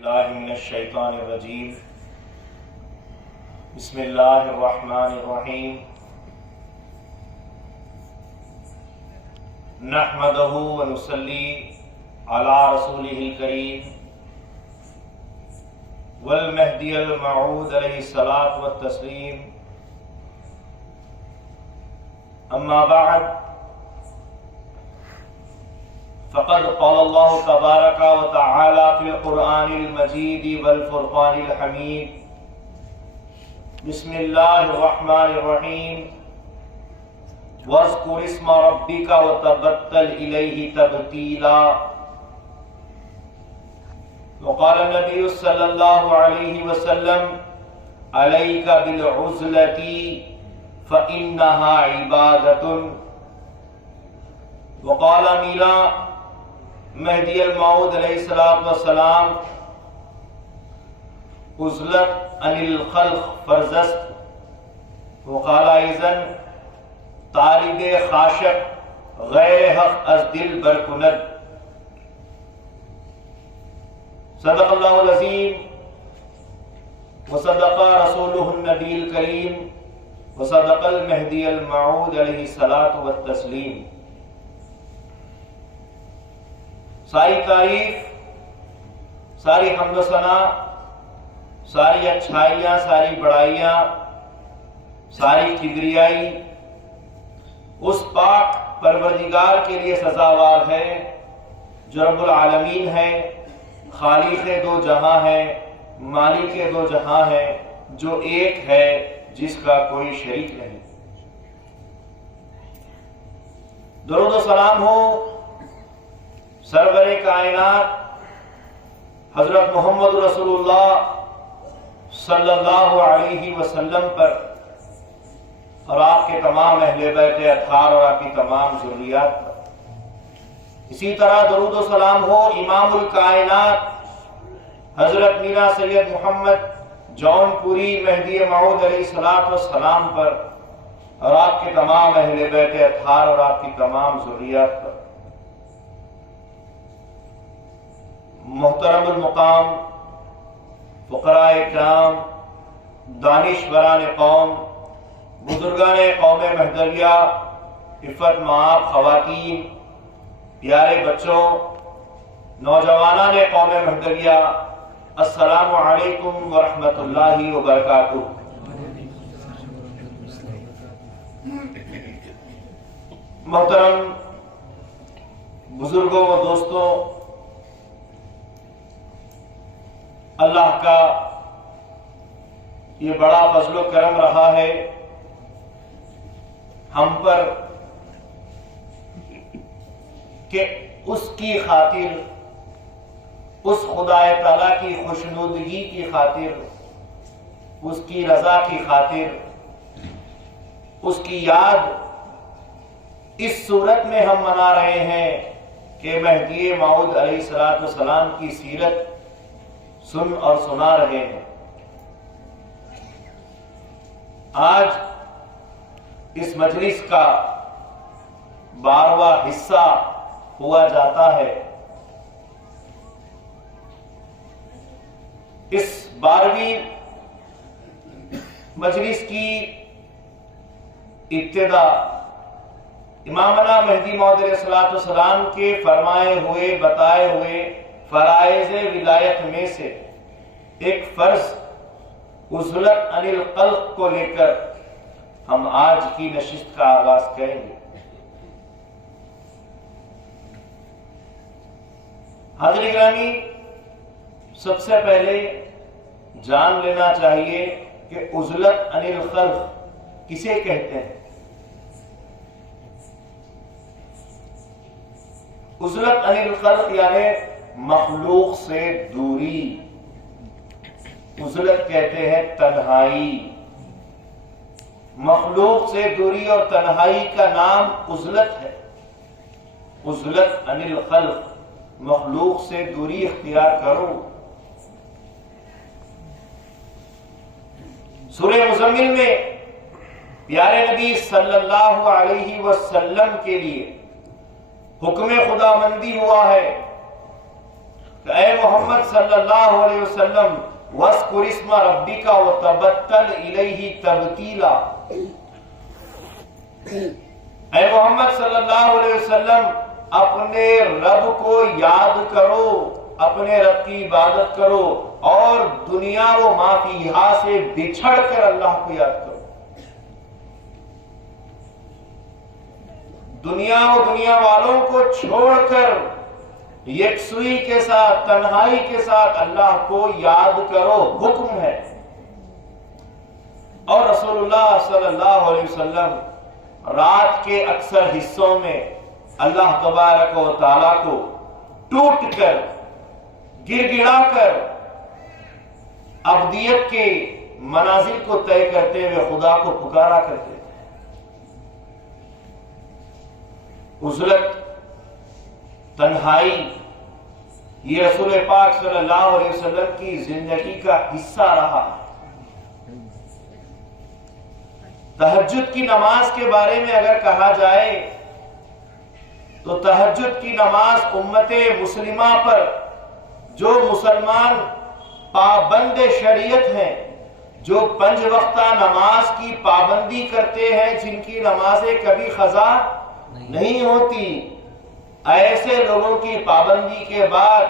اللہ من الشیطان الرجیم بسم اللہ الرحمن الرحیم نحمدہ ونصلی علی رسولہ الکریم والمہدی الموعود علیہ الصلاۃ والتسلیم اما بعد فقد قال اللہ تبارک و تعالی فی القرآن المجید والفرقان الحمید بسم اللہ الرحمن الرحیم واذکر اسم ربک وتبتل الیہ تبتیلا وقال النبی صلی اللہ علیہ وسلم علیک بالعزلۃ فإنها عبادۃ وقال میرا مہدی الموعود علیہ السلام عزلت عن الخلق فرزست وقال ایضا طالب خاشق غیر حق از دل برکند صدق اللہ العظیم وصدق رسولہ النبی الکریم وصدق المہدی الموعود علیہ الصلاۃ والتسلیم۔ ساری تعریف، ساری حمد و ثنا، ساری اچھائیاں، ساری بڑائیاں، ساری کبریائی اس پاک پروردگار کے لیے سزاوار ہے جو رب العالمین ہے، خالق دو جہاں ہے، مالک دو جہاں ہے، جو ایک ہے، جس کا کوئی شریک نہیں۔ درود و سلام ہو سرور کائنات حضرت محمد رسول اللہ صلی اللہ علیہ وسلم پر اور آپ کے تمام اہل بیت اطہار اور آپ کی تمام ذریات پر۔ اسی طرح درود و سلام ہو امام الکائنات حضرت میرا سید محمد جون پوری مہدی موعود علیہ السلام پر اور آپ کے تمام اہل بیت اطہار اور آپ کی تمام ذریات پر۔ محترم المقام فقراء کرام، دانشوران قوم، بزرگان قوم مہدویہ، عفت مآب خواتین، پیارے بچوں، نوجوانان قوم مہدویہ، السلام علیکم ورحمۃ اللہ وبرکاتہ۔ محترم بزرگوں و دوستوں، اللہ کا یہ بڑا فضل و کرم رہا ہے ہم پر کہ اس کی خاطر، اس خدا تعالیٰ کی خوشنودگی کی خاطر، اس کی رضا کی خاطر، اس کی یاد اس صورت میں ہم منا رہے ہیں کہ مہدی موعود علیہ السلام کی سیرت سن اور سنا رہے ہیں۔ آج اس مجلس کا 12واں حصہ ہوا جاتا ہے۔ اس 12ویں مجلس کی ابتدا امامنا مہدی موعود علیہ السلام کے فرمائے ہوئے، بتائے ہوئے فرائض ولایت میں سے ایک فرض عزلت عن الخلق کو لے کر ہم آج کی نشست کا آغاز کریں گے۔ حاضرین گرامی، سب سے پہلے جان لینا چاہیے کہ عزلت عن الخلق کسے کہتے ہیں۔ عزلت عن الخلق یعنی مخلوق سے دوری، عزلت کہتے ہیں تنہائی۔ مخلوق سے دوری اور تنہائی کا نام عزلت ہے۔ عزلت عن الخلق، مخلوق سے دوری اختیار کرو۔ سورہ مزمل میں پیارے نبی صلی اللہ علیہ وسلم کے لیے حکم خدا مندی ہوا ہے کہ اے محمد صلی اللہ علیہ وسلم وَاذْكُرِ اسْمَ رَبِّكَ وَتَبَتَّلْ إِلَيْهِ تَبْتِيلًا، اے محمد صلی اللہ علیہ وسلم اپنے رب کو یاد کرو، اپنے رب کی عبادت کرو، اور دنیا و ما فیہا سے بچھڑ کر اللہ کو یاد کرو۔ دنیا و دنیا والوں کو چھوڑ کر یکسوئی کے ساتھ، تنہائی کے ساتھ اللہ کو یاد کرو، حکم ہے۔ اور رسول اللہ صلی اللہ علیہ وسلم رات کے اکثر حصوں میں اللہ تبارک و تعالیٰ کو ٹوٹ کر، گر گڑا کر ابدیت کے منازل کو طے کرتے ہوئے خدا کو پکارا کرتے تھے۔ عزلت، تنہائی، یہ رسول پاک صلی اللہ علیہ وسلم کی زندگی کا حصہ رہا۔ تہجد کی نماز کے بارے میں اگر کہا جائے تو تہجد کی نماز امت مسلمہ پر، جو مسلمان پابند شریعت ہیں، جو 5 وقتہ نماز کی پابندی کرتے ہیں، جن کی نمازیں کبھی قضا نہیں ہوتی، ایسے لوگوں کی پابندی کے بعد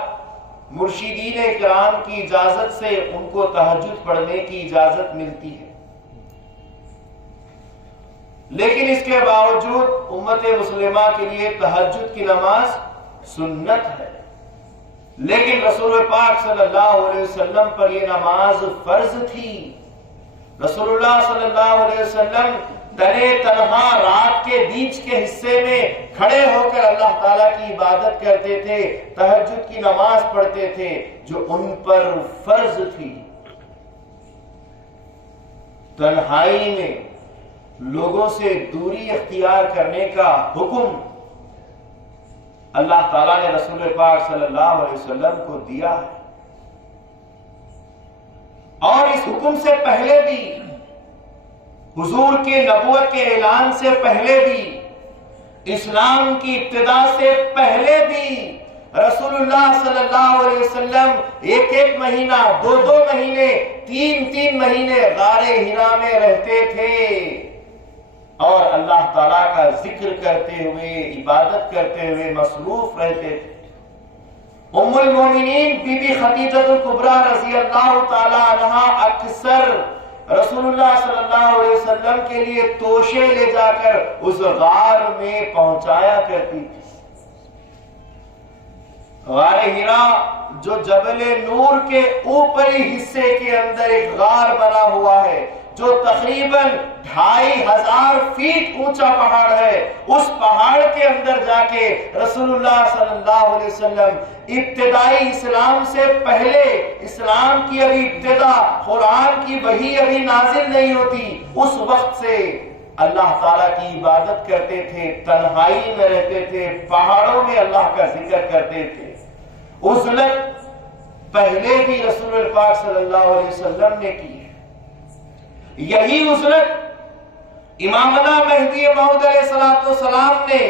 مرشدین اکرام کی اجازت سے ان کو تہجد پڑھنے کی اجازت ملتی ہے۔ لیکن اس کے باوجود امت مسلمہ کے لیے تہجد کی نماز سنت ہے، لیکن رسول پاک صلی اللہ علیہ وسلم پر یہ نماز فرض تھی۔ رسول اللہ صلی اللہ علیہ وسلم تنے تنہا رات کے بیچ کے حصے میں کھڑے ہو کر اللہ تعالیٰ کی عبادت کرتے تھے، تہجد کی نماز پڑھتے تھے جو ان پر فرض تھی۔ تنہائی میں لوگوں سے دوری اختیار کرنے کا حکم اللہ تعالیٰ نے رسول پاک صلی اللہ علیہ وسلم کو دیا ہے، اور اس حکم سے پہلے بھی، حضور کے نبوت کے اعلان سے پہلے بھی، اسلام کی ابتدا سے پہلے بھی رسول اللہ صلی اللہ علیہ وسلم 1 مہینہ، 2 مہینے، 3 مہینے غار حرا میں رہتے تھے اور اللہ تعالیٰ کا ذکر کرتے ہوئے، عبادت کرتے ہوئے مصروف رہتے تھے۔ ام المومنین بی بی خدیجہ الکبریٰ رضی اللہ تعالیٰ عنہا اکثر رسول اللہ صلی اللہ علیہ وسلم کے لیے توشے لے جا کر اس غار میں پہنچایا کرتی تھی۔ غار حرا جو جبل نور کے اوپری حصے کے اندر ایک غار بنا ہوا ہے، جو تقریباً 2500 فیٹ اونچا پہاڑ ہے، اس پہاڑ کے اندر جا کے رسول اللہ صلی اللہ علیہ وسلم ابتدائی اسلام سے پہلے، اسلام کی ابھی ابتدا، قرآن کی وحی ابھی نازل نہیں ہوتی، اس وقت سے اللہ تعالیٰ کی عبادت کرتے تھے، تنہائی میں رہتے تھے، پہاڑوں میں اللہ کا ذکر کرتے تھے۔ عزلت پہلے بھی رسول پاک صلی اللہ علیہ وسلم نے کی ہے۔ یہی عزلت امامنا مہدی موعود علیہ السلام نے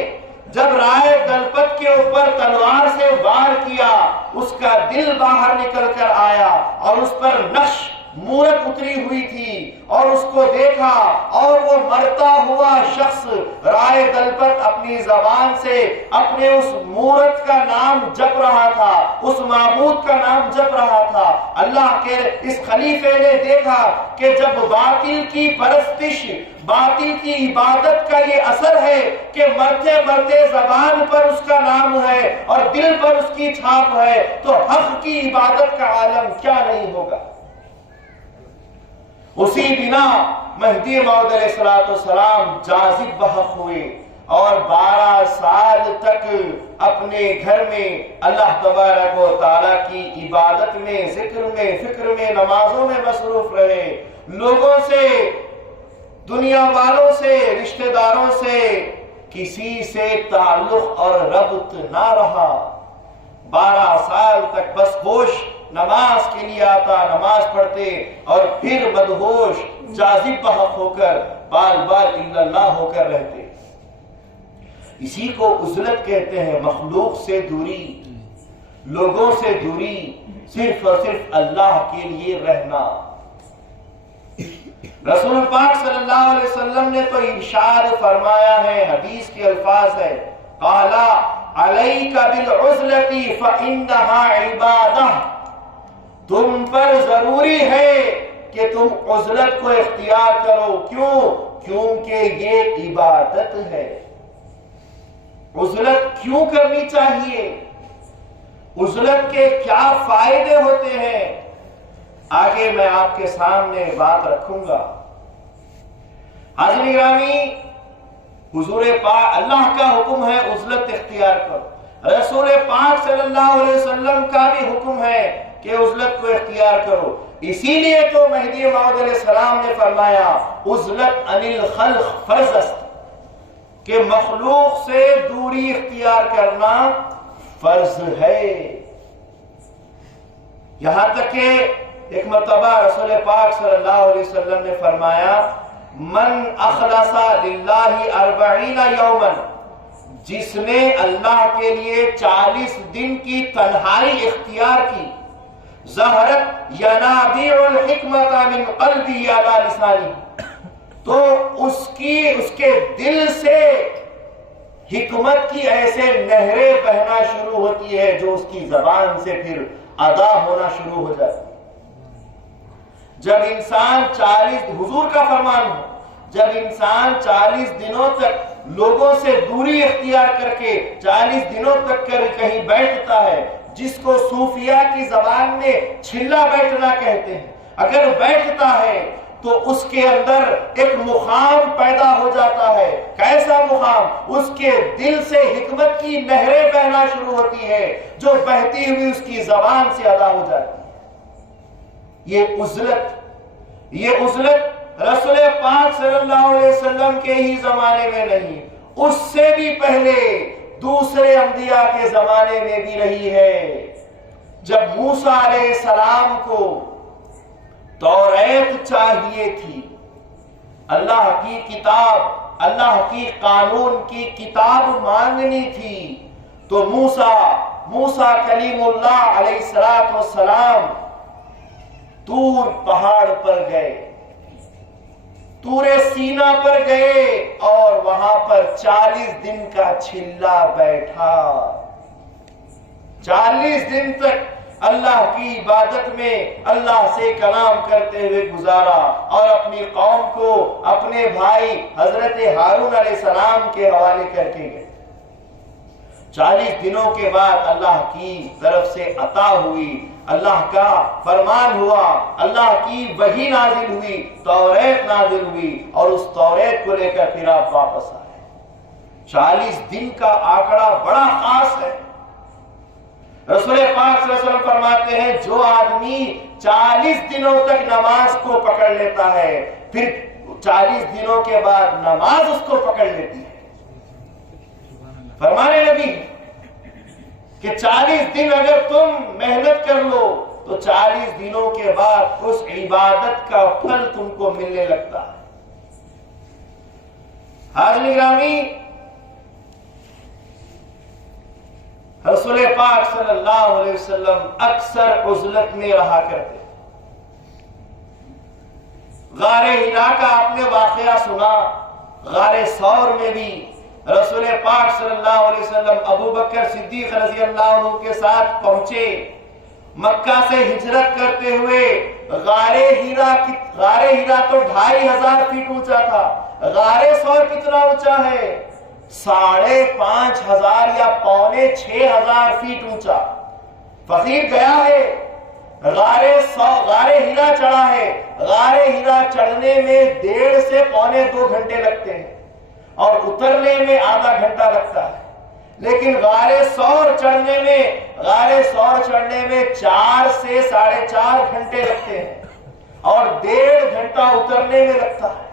جب رائے دلپت کے اوپر تلوار سے وار کیا، اس کا دل باہر نکل کر آیا اور اس پر نقش مورت اتری ہوئی تھی، اور اس کو دیکھا اور وہ مرتا ہوا شخص رائے دلپت اپنی زبان سے اپنے اس مورت کا نام جپ رہا تھا، اس معبود کا نام جپ رہا تھا۔ اللہ کے اس خلیفے نے دیکھا کہ جب باطل کی پرستش، باطل کی عبادت کا یہ اثر ہے کہ مرتے مرتے زبان پر اس کا نام ہے اور دل پر اس کی چھاپ ہے، تو حق کی عبادت کا عالم کیا نہیں ہوگا۔ اسی بنا مہدی موعود علیہ السلام جاذب بحق ہوئے اور 12 سال تک اپنے گھر میں اللہ تبارک و تعالیٰ کی عبادت میں، ذکر میں، فکر میں، نمازوں میں مصروف رہے۔ لوگوں سے، دنیا والوں سے، رشتہ داروں سے کسی سے تعلق اور ربط نہ رہا۔ 12 سال تک بس ہوش نماز کے لیے آتا، نماز پڑھتے اور پھر بدہوش جاذب بحق ہو کر بال بال الا اللہ ہو کر رہتے۔ اسی کو عزلت کہتے ہیں، مخلوق سے دوری۔ لوگوں سے دوری، صرف اور صرف اللہ کے لیے رہنا۔ رسول پاک صلی اللہ علیہ وسلم نے تو ارشاد فرمایا ہے، حدیث کے الفاظ ہے، قال علیک بالعزلۃ فإنها عبادہ، تم پر ضروری ہے کہ تم عزلت کو اختیار کرو۔ کیوں؟ کیونکہ یہ عبادت ہے۔ عزلت کیوں کرنی چاہیے؟ عزلت کے کیا فائدے ہوتے ہیں؟ آگے میں آپ کے سامنے بات رکھوں گا۔ حاضرین گرامی، حضور پاک، اللہ کا حکم ہے عزلت اختیار کرو، رسول پاک صلی اللہ علیہ وسلم کا بھی حکم ہے کہ عزلت کو اختیار کرو۔ اسی لیے تو مہدی موعود علیہ السلام نے فرمایا عزلت عن الخلق فرض است، کہ مخلوق سے دوری اختیار کرنا فرض ہے۔ یہاں تک کہ ایک مرتبہ رسول پاک صلی اللہ علیہ وسلم نے فرمایا من اخلص للہ 40 یوما، جس نے اللہ کے لیے 40 دن کی تنہائی اختیار کی، ظہرت ینابیع الحکمت من قلبی علی لسانی، تو اس کے دل سے حکمت کی ایسے نہریں بہنا شروع ہوتی ہے جو اس کی زبان سے پھر ادا ہونا شروع ہو جاتی ہے۔ جب انسان 40، حضور کا فرمان ہے، جب انسان 40 دنوں تک لوگوں سے دوری اختیار کر کے 40 دنوں تک کہیں بیٹھتا ہے، جس کو صوفیہ کی زبان میں چھلا بیٹھنا کہتے ہیں، اگر بیٹھتا ہے تو اس کے اندر ایک مقام پیدا ہو جاتا ہے۔ کیسا مقام؟ اس کے دل سے حکمت کی نہریں بہنا شروع ہوتی ہے جو بہتی ہوئی اس کی زبان سے ادا ہو جاتی ہے۔ یہ عزلت رسول پاک صلی اللہ علیہ وسلم کے ہی زمانے میں نہیں، اس سے بھی پہلے دوسرے انبیاء کے زمانے میں بھی رہی ہے۔ جب موسیٰ علیہ السلام کو توریت چاہیے تھی، اللہ کی کتاب، اللہ کی قانون کی کتاب مانگنی تھی، تو موسیٰ کلیم اللہ علیہ السلام طور پہاڑ پر گئے، طور سینا پر گئے اور وہاں پر 40 دن کا چھلا بیٹھا۔ 40 دن تک اللہ کی عبادت میں اللہ سے کلام کرتے ہوئے گزارا اور اپنی قوم کو اپنے بھائی حضرت ہارون علیہ السلام کے حوالے کر کے گئے۔ 40 دنوں کے بعد اللہ کی طرف سے عطا ہوئی، اللہ کا فرمان ہوا، اللہ کی وحی نازل ہوئی، توریت نازل ہوئی، اور اس توریت کو لے کر پھر آپ واپس آئے۔ 40 دن کا آنکڑا بڑا خاص ہے۔ رسول پاک صلی اللہ علیہ وسلم فرماتے ہیں جو آدمی 40 دنوں تک نماز کو پکڑ لیتا ہے، پھر 40 دنوں کے بعد نماز اس کو پکڑ لیتی ہے۔ فرمانے نبی کہ 40 دن اگر تم محنت کر لو تو 40 دنوں کے بعد اس عبادت کا پھل تم کو ملنے لگتا ہے۔ حاضرین گرامی، رسول پاک صلی اللہ علیہ وسلم اکثر عزلت میں رہا کرتے۔ غار حرا کا آپ نے واقعہ سنا، غار ثور میں بھی رسول پاک صلی اللہ علیہ وسلم ابو بکر صدیق رضی اللہ عنہ کے ساتھ پہنچے، مکہ سے ہجرت کرتے ہوئے غار حرا تو 2500 فیٹ اونچا تھا، غار ثور کتنا اونچا ہے؟ 5500 یا 6500 فیٹ اونچا۔ فقیر گیا ہے، غار حرا چڑھا ہے، غار حرا چڑھنے میں 1.5 سے 2.25 گھنٹے لگتے ہیں اور اترنے میں آدھا گھنٹہ لگتا ہے، لیکن غار ثور چڑھنے میں 4 سے 4.5 گھنٹے لگتے ہیں اور 1.5 گھنٹہ اترنے میں لگتا ہے۔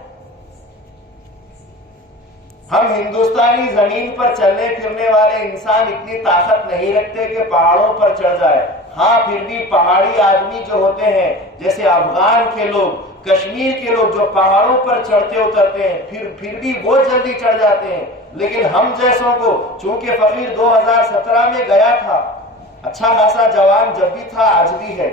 ہم ہندوستانی زمین پر چلنے پھرنے والے انسان اتنی طاقت نہیں رکھتے کہ پہاڑوں پر چڑھ جائے۔ ہاں پھر بھی پہاڑی آدمی جو ہوتے ہیں، جیسے افغان کے لوگ، کشمیر کے لوگ جو پہاڑوں پر چڑھتے اترتے ہیں، پھر بھی وہ جلدی چڑھ جاتے ہیں، لیکن ہم جیسوں کو، چونکہ فقیر 2017 میں گیا تھا اچھا خاصا جوان جب بھی تھا آج بھی ہے.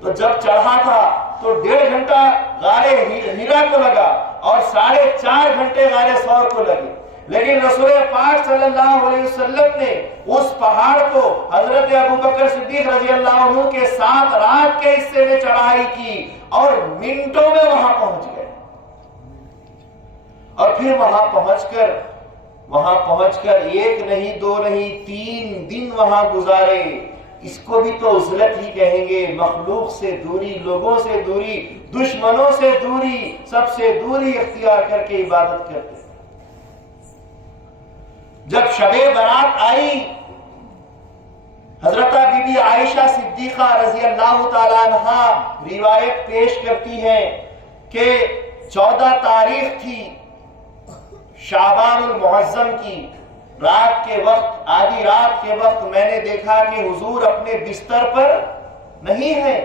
تو جب چڑھا تھا تو 1.5 گھنٹہ غار ہیرا کو لگا اور 4.5 گھنٹے غار ثور کو لگے. لیکن رسول پاک صلی اللہ علیہ وسلم نے اس پہاڑ کو حضرت ابوبکر صدیق رضی اللہ عنہ کے ساتھ رات کے حصے میں چڑھائی کی اور منٹوں میں وہاں پہنچ گئے. اور پھر وہاں پہنچ کر 1 نہیں 2 نہیں 3 دن وہاں گزارے. اس کو بھی تو عزلت ہی کہیں گے. مخلوق سے دوری، لوگوں سے دوری، دشمنوں سے دوری، سب سے دوری اختیار کر کے عبادت کرتے. جب شب برات آئی، حضرت بی بی عائشہ صدیقہ رضی اللہ تعالیٰ عنہا روایت پیش کرتی ہے کہ 14 تاریخ تھی شعبان المعظم کی. رات کے وقت، آدھی رات کے وقت میں نے دیکھا کہ حضور اپنے بستر پر نہیں ہے.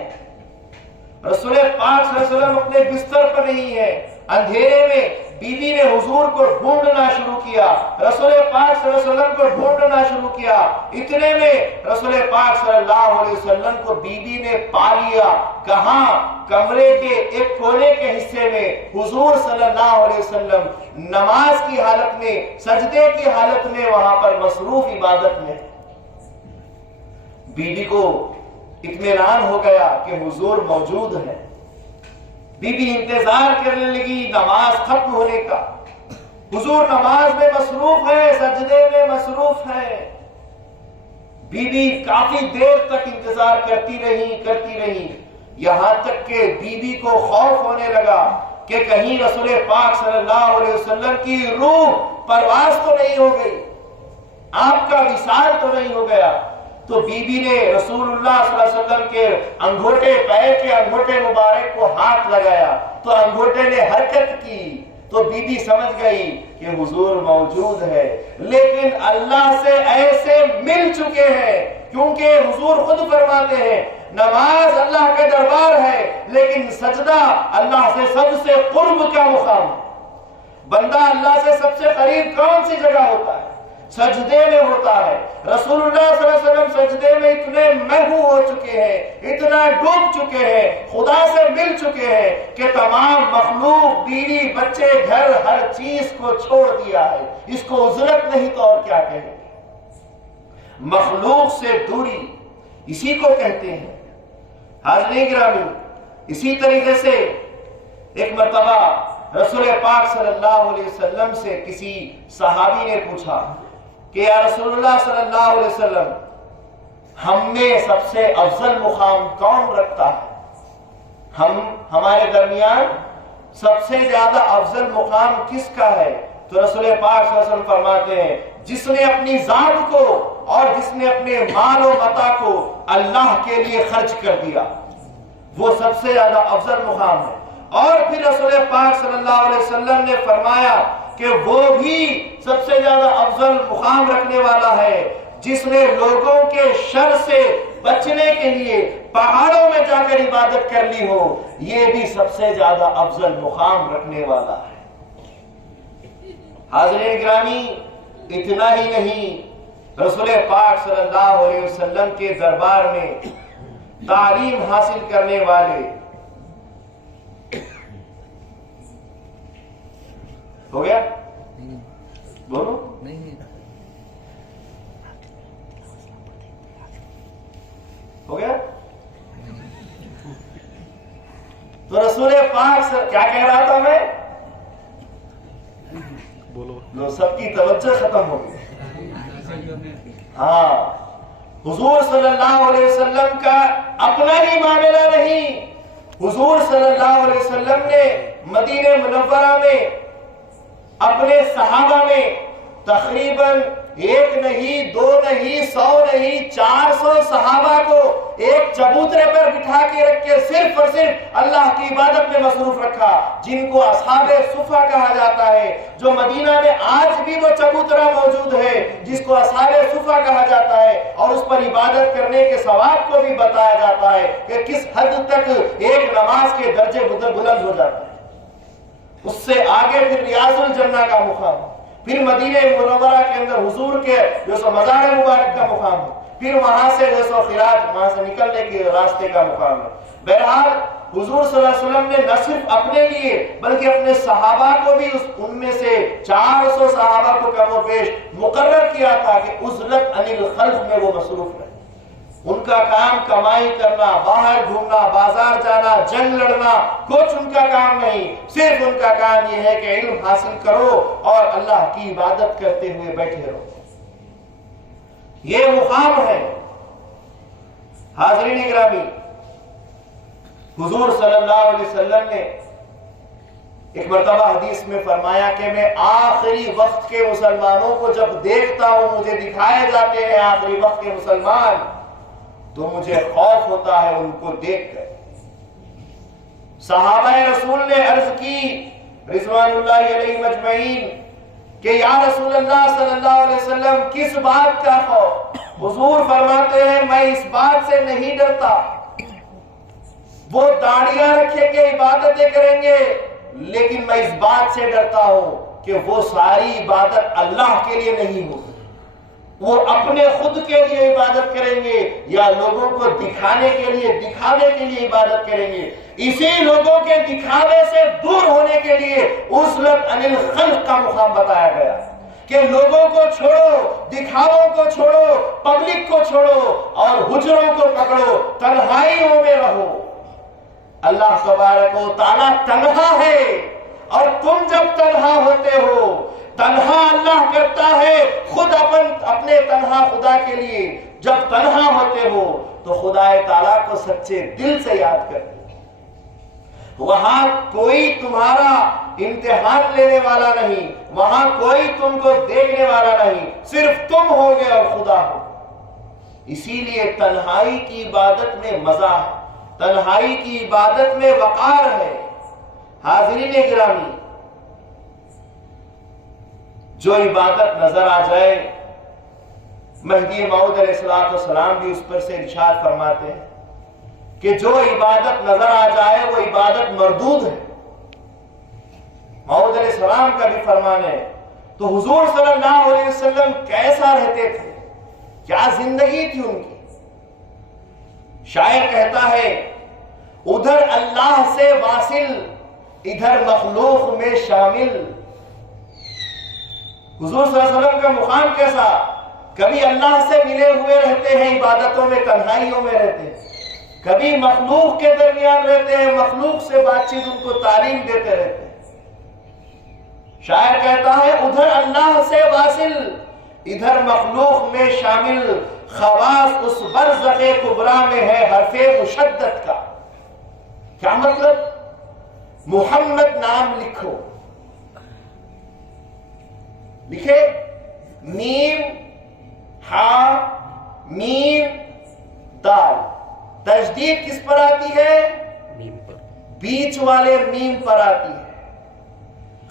رسول پاک صلی اللہ علیہ وسلم اپنے بستر پر نہیں ہے. اندھیرے میں بی بی نے حضور کو ڈھونڈنا شروع کیا، رسول پاک صلی اللہ علیہ وسلم کو ڈھونڈنا شروع کیا. اتنے میں رسول پاک صلی اللہ علیہ وسلم کو بی بی نے پا لیا. کہاں؟ کمرے کے ایک کونے کے حصے میں حضور صلی اللہ علیہ وسلم نماز کی حالت میں، سجدے کی حالت میں وہاں پر مصروف عبادت میں. بی بی کو اطمینان ہو گیا کہ حضور موجود ہے. بی بی انتظار کرنے لگی نماز ختم ہونے کا. حضور نماز میں مصروف ہے، سجدے میں مصروف ہے. بی بی کافی دیر تک انتظار کرتی رہی یہاں تک کہ بی بی کو خوف ہونے لگا کہ کہیں رسول پاک صلی اللہ علیہ وسلم کی روح پرواز تو نہیں ہو گئی، آپ کا وصال تو نہیں ہو گیا. تو بی بی نے رسول اللہ صلی اللہ علیہ وسلم کے انگوٹھے، پیر کے انگوٹھے مبارک کو ہاتھ لگایا تو انگوٹھے نے حرکت کی. تو بی بی سمجھ گئی کہ حضور موجود ہے، لیکن اللہ سے ایسے مل چکے ہیں. کیونکہ حضور خود فرماتے ہیں نماز اللہ کے دربار ہے، لیکن سجدہ اللہ سے سب سے قرب کا مقام. بندہ اللہ سے سب سے قریب کون سی جگہ ہوتا ہے؟ سجدے میں ہوتا ہے. رسول اللہ صلی اللہ علیہ وسلم سجدے میں اتنے محو ہو چکے ہیں، اتنا ڈوب چکے ہیں، خدا سے مل چکے ہیں کہ تمام مخلوق، بیوی، بچے، گھر، ہر چیز کو چھوڑ دیا ہے. اس کو عزلت نہیں تو اور کیا کہیں. مخلوق سے دوری اسی کو کہتے ہیں. حاضرین گرامی، اسی طریقے سے ایک مرتبہ رسول پاک صلی اللہ علیہ وسلم سے کسی صحابی نے پوچھا کہ یا رسول اللہ صلی اللہ علیہ وسلم، ہم میں سب سے افضل مقام کون رکھتا ہے؟ ہمارے درمیان سب سے زیادہ افضل مقام کس کا ہے؟ تو رسول پاک صلی اللہ علیہ وسلم فرماتے ہیں جس نے اپنی ذات کو اور جس نے اپنے مال و متاع کو اللہ کے لیے خرچ کر دیا، وہ سب سے زیادہ افضل مقام ہے. اور پھر رسول پاک صلی اللہ علیہ وسلم نے فرمایا کہ وہ بھی سب سے زیادہ افضل مقام رکھنے والا ہے جس نے لوگوں کے شر سے بچنے کے لیے پہاڑوں میں جا کر عبادت کر لی ہو. یہ بھی سب سے زیادہ افضل مقام رکھنے والا ہے. حاضرین گرامی، اتنا ہی نہیں، رسول پاک صلی اللہ علیہ وسلم کے دربار میں تعلیم حاصل کرنے والے ہو گیا؟ بولو ہو گیا؟ تو رسول پاک سے کیا کہہ رہا تھا میں؟ بولو. سب کی توجہ ختم ہو گئی. ہاں، حضور صلی اللہ علیہ وسلم کا اپنا ہی معاملہ نہیں. حضور صلی اللہ علیہ وسلم نے مدینہ منورہ میں اپنے صحابہ میں تقریباً 1 نہیں 2 نہیں 100 نہیں 400 صحابہ کو ایک چبوترے پر بٹھا کے رکھ کے صرف اور صرف اللہ کی عبادت میں مصروف رکھا، جن کو اصحاب صفہ کہا جاتا ہے. جو مدینہ میں آج بھی وہ چبوترا موجود ہے جس کو اصحاب صفہ کہا جاتا ہے، اور اس پر عبادت کرنے کے ثواب کو بھی بتایا جاتا ہے کہ کس حد تک ایک نماز کے درجے بلند ہو جاتے ہیں. اس سے آگے پھر ریاض الجنہ کا مقام، پھر مدینہ منورہ کے اندر حضور کے جو سو مزار مبارک کا مقام ہے، پھر وہاں سے غسل و خراج، وہاں سے نکلنے کے راستے کا مقام ہے۔ بہرحال حضور صلی اللہ علیہ وسلم نے نہ صرف اپنے لیے بلکہ اپنے صحابہ کو بھی ان میں سے 400 صحابہ کو کم و بیش مقرر کیا تھا کہ عزلت عن الخلق میں وہ مصروف رہے۔ ان کا کام کمائی کرنا، باہر گھومنا، بازار جانا، جنگ لڑنا کچھ ان کا کام نہیں، صرف ان کا کام یہ ہے کہ علم حاصل کرو اور اللہ کی عبادت کرتے ہوئے بیٹھے رہو۔ یہ مقام ہے۔ حاضرین گرامی، حضور صلی اللہ علیہ وسلم نے ایک مرتبہ حدیث میں فرمایا کہ میں آخری وقت کے مسلمانوں کو جب دیکھتا ہوں، مجھے دکھائے جاتے ہیں آخری وقت کے مسلمان، تو مجھے خوف ہوتا ہے ان کو دیکھ کر۔ صحابہ رسول نے عرض کی رضوان اللہ علیہ مجمعین کہ یا رسول اللہ صلی اللہ علیہ وسلم کس بات کا خوف؟ حضور فرماتے ہیں میں اس بات سے نہیں ڈرتا، وہ داڑیاں رکھیں گے، عبادتیں کریں گے، لیکن میں اس بات سے ڈرتا ہوں کہ وہ ساری عبادت اللہ کے لیے نہیں ہوگی، وہ اپنے خود کے لیے عبادت کریں گے یا لوگوں کو دکھانے کے لیے، دکھاوے کے لیے عبادت کریں گے۔ اسی لوگوں کے دکھاوے سے دور ہونے کے لیے عزلت عن الخلق کا مقام بتایا گیا کہ لوگوں کو چھوڑو، دکھاووں کو چھوڑو، پبلک کو چھوڑو اور حجروں کو پکڑو، تنہائیوں میں رہو۔ اللہ تبارک و تعالیٰ تنہا ہے، اور تم جب تنہا ہوتے ہو، تنہا اللہ کرتا ہے خود اپنے تنہا خدا کے لیے، جب تنہا ہوتے ہو تو خدا تعالیٰ کو سچے دل سے یاد کرتے ہو۔ وہاں کوئی تمہارا امتحان لینے والا نہیں، وہاں کوئی تم کو دیکھنے والا نہیں، صرف تم ہوگے اور خدا ہو۔ اسی لیے تنہائی کی عبادت میں مزہ ہے، تنہائی کی عبادت میں وقار ہے۔ حاضرین گرامی، جو عبادت نظر آ جائے، مہدی موعود علیہ السلام بھی اس پر سے ارشاد فرماتے ہیں کہ جو عبادت نظر آ جائے وہ عبادت مردود ہے۔ موعود علیہ السلام کا بھی فرمان ہے۔ تو حضور صلی اللہ علیہ وسلم کیسا رہتے تھے، کیا زندگی تھی ان کی؟ شاعر کہتا ہے ادھر اللہ سے واصل، ادھر مخلوق میں شامل۔ حضور صلی اللہ علیہ وسلم کا مقام کیسا؟ کبھی اللہ سے ملے ہوئے رہتے ہیں، عبادتوں میں، تنہائیوں میں رہتے ہیں، کبھی مخلوق کے درمیان رہتے ہیں، مخلوق سے بات چیت ان کو تعلیم دیتے رہتے ہیں۔ شاعر کہتا ہے ادھر اللہ سے واصل، ادھر مخلوق میں شامل، خواص اس برزخ کبریٰ میں ہے حرف مشدد کا۔ کیا مطلب؟ محمد نام لکھو، لکھے میم ہا میم دال، تجدید کس پر آتی ہے؟ میم پر، بیچ والے میم پر آتی ہے۔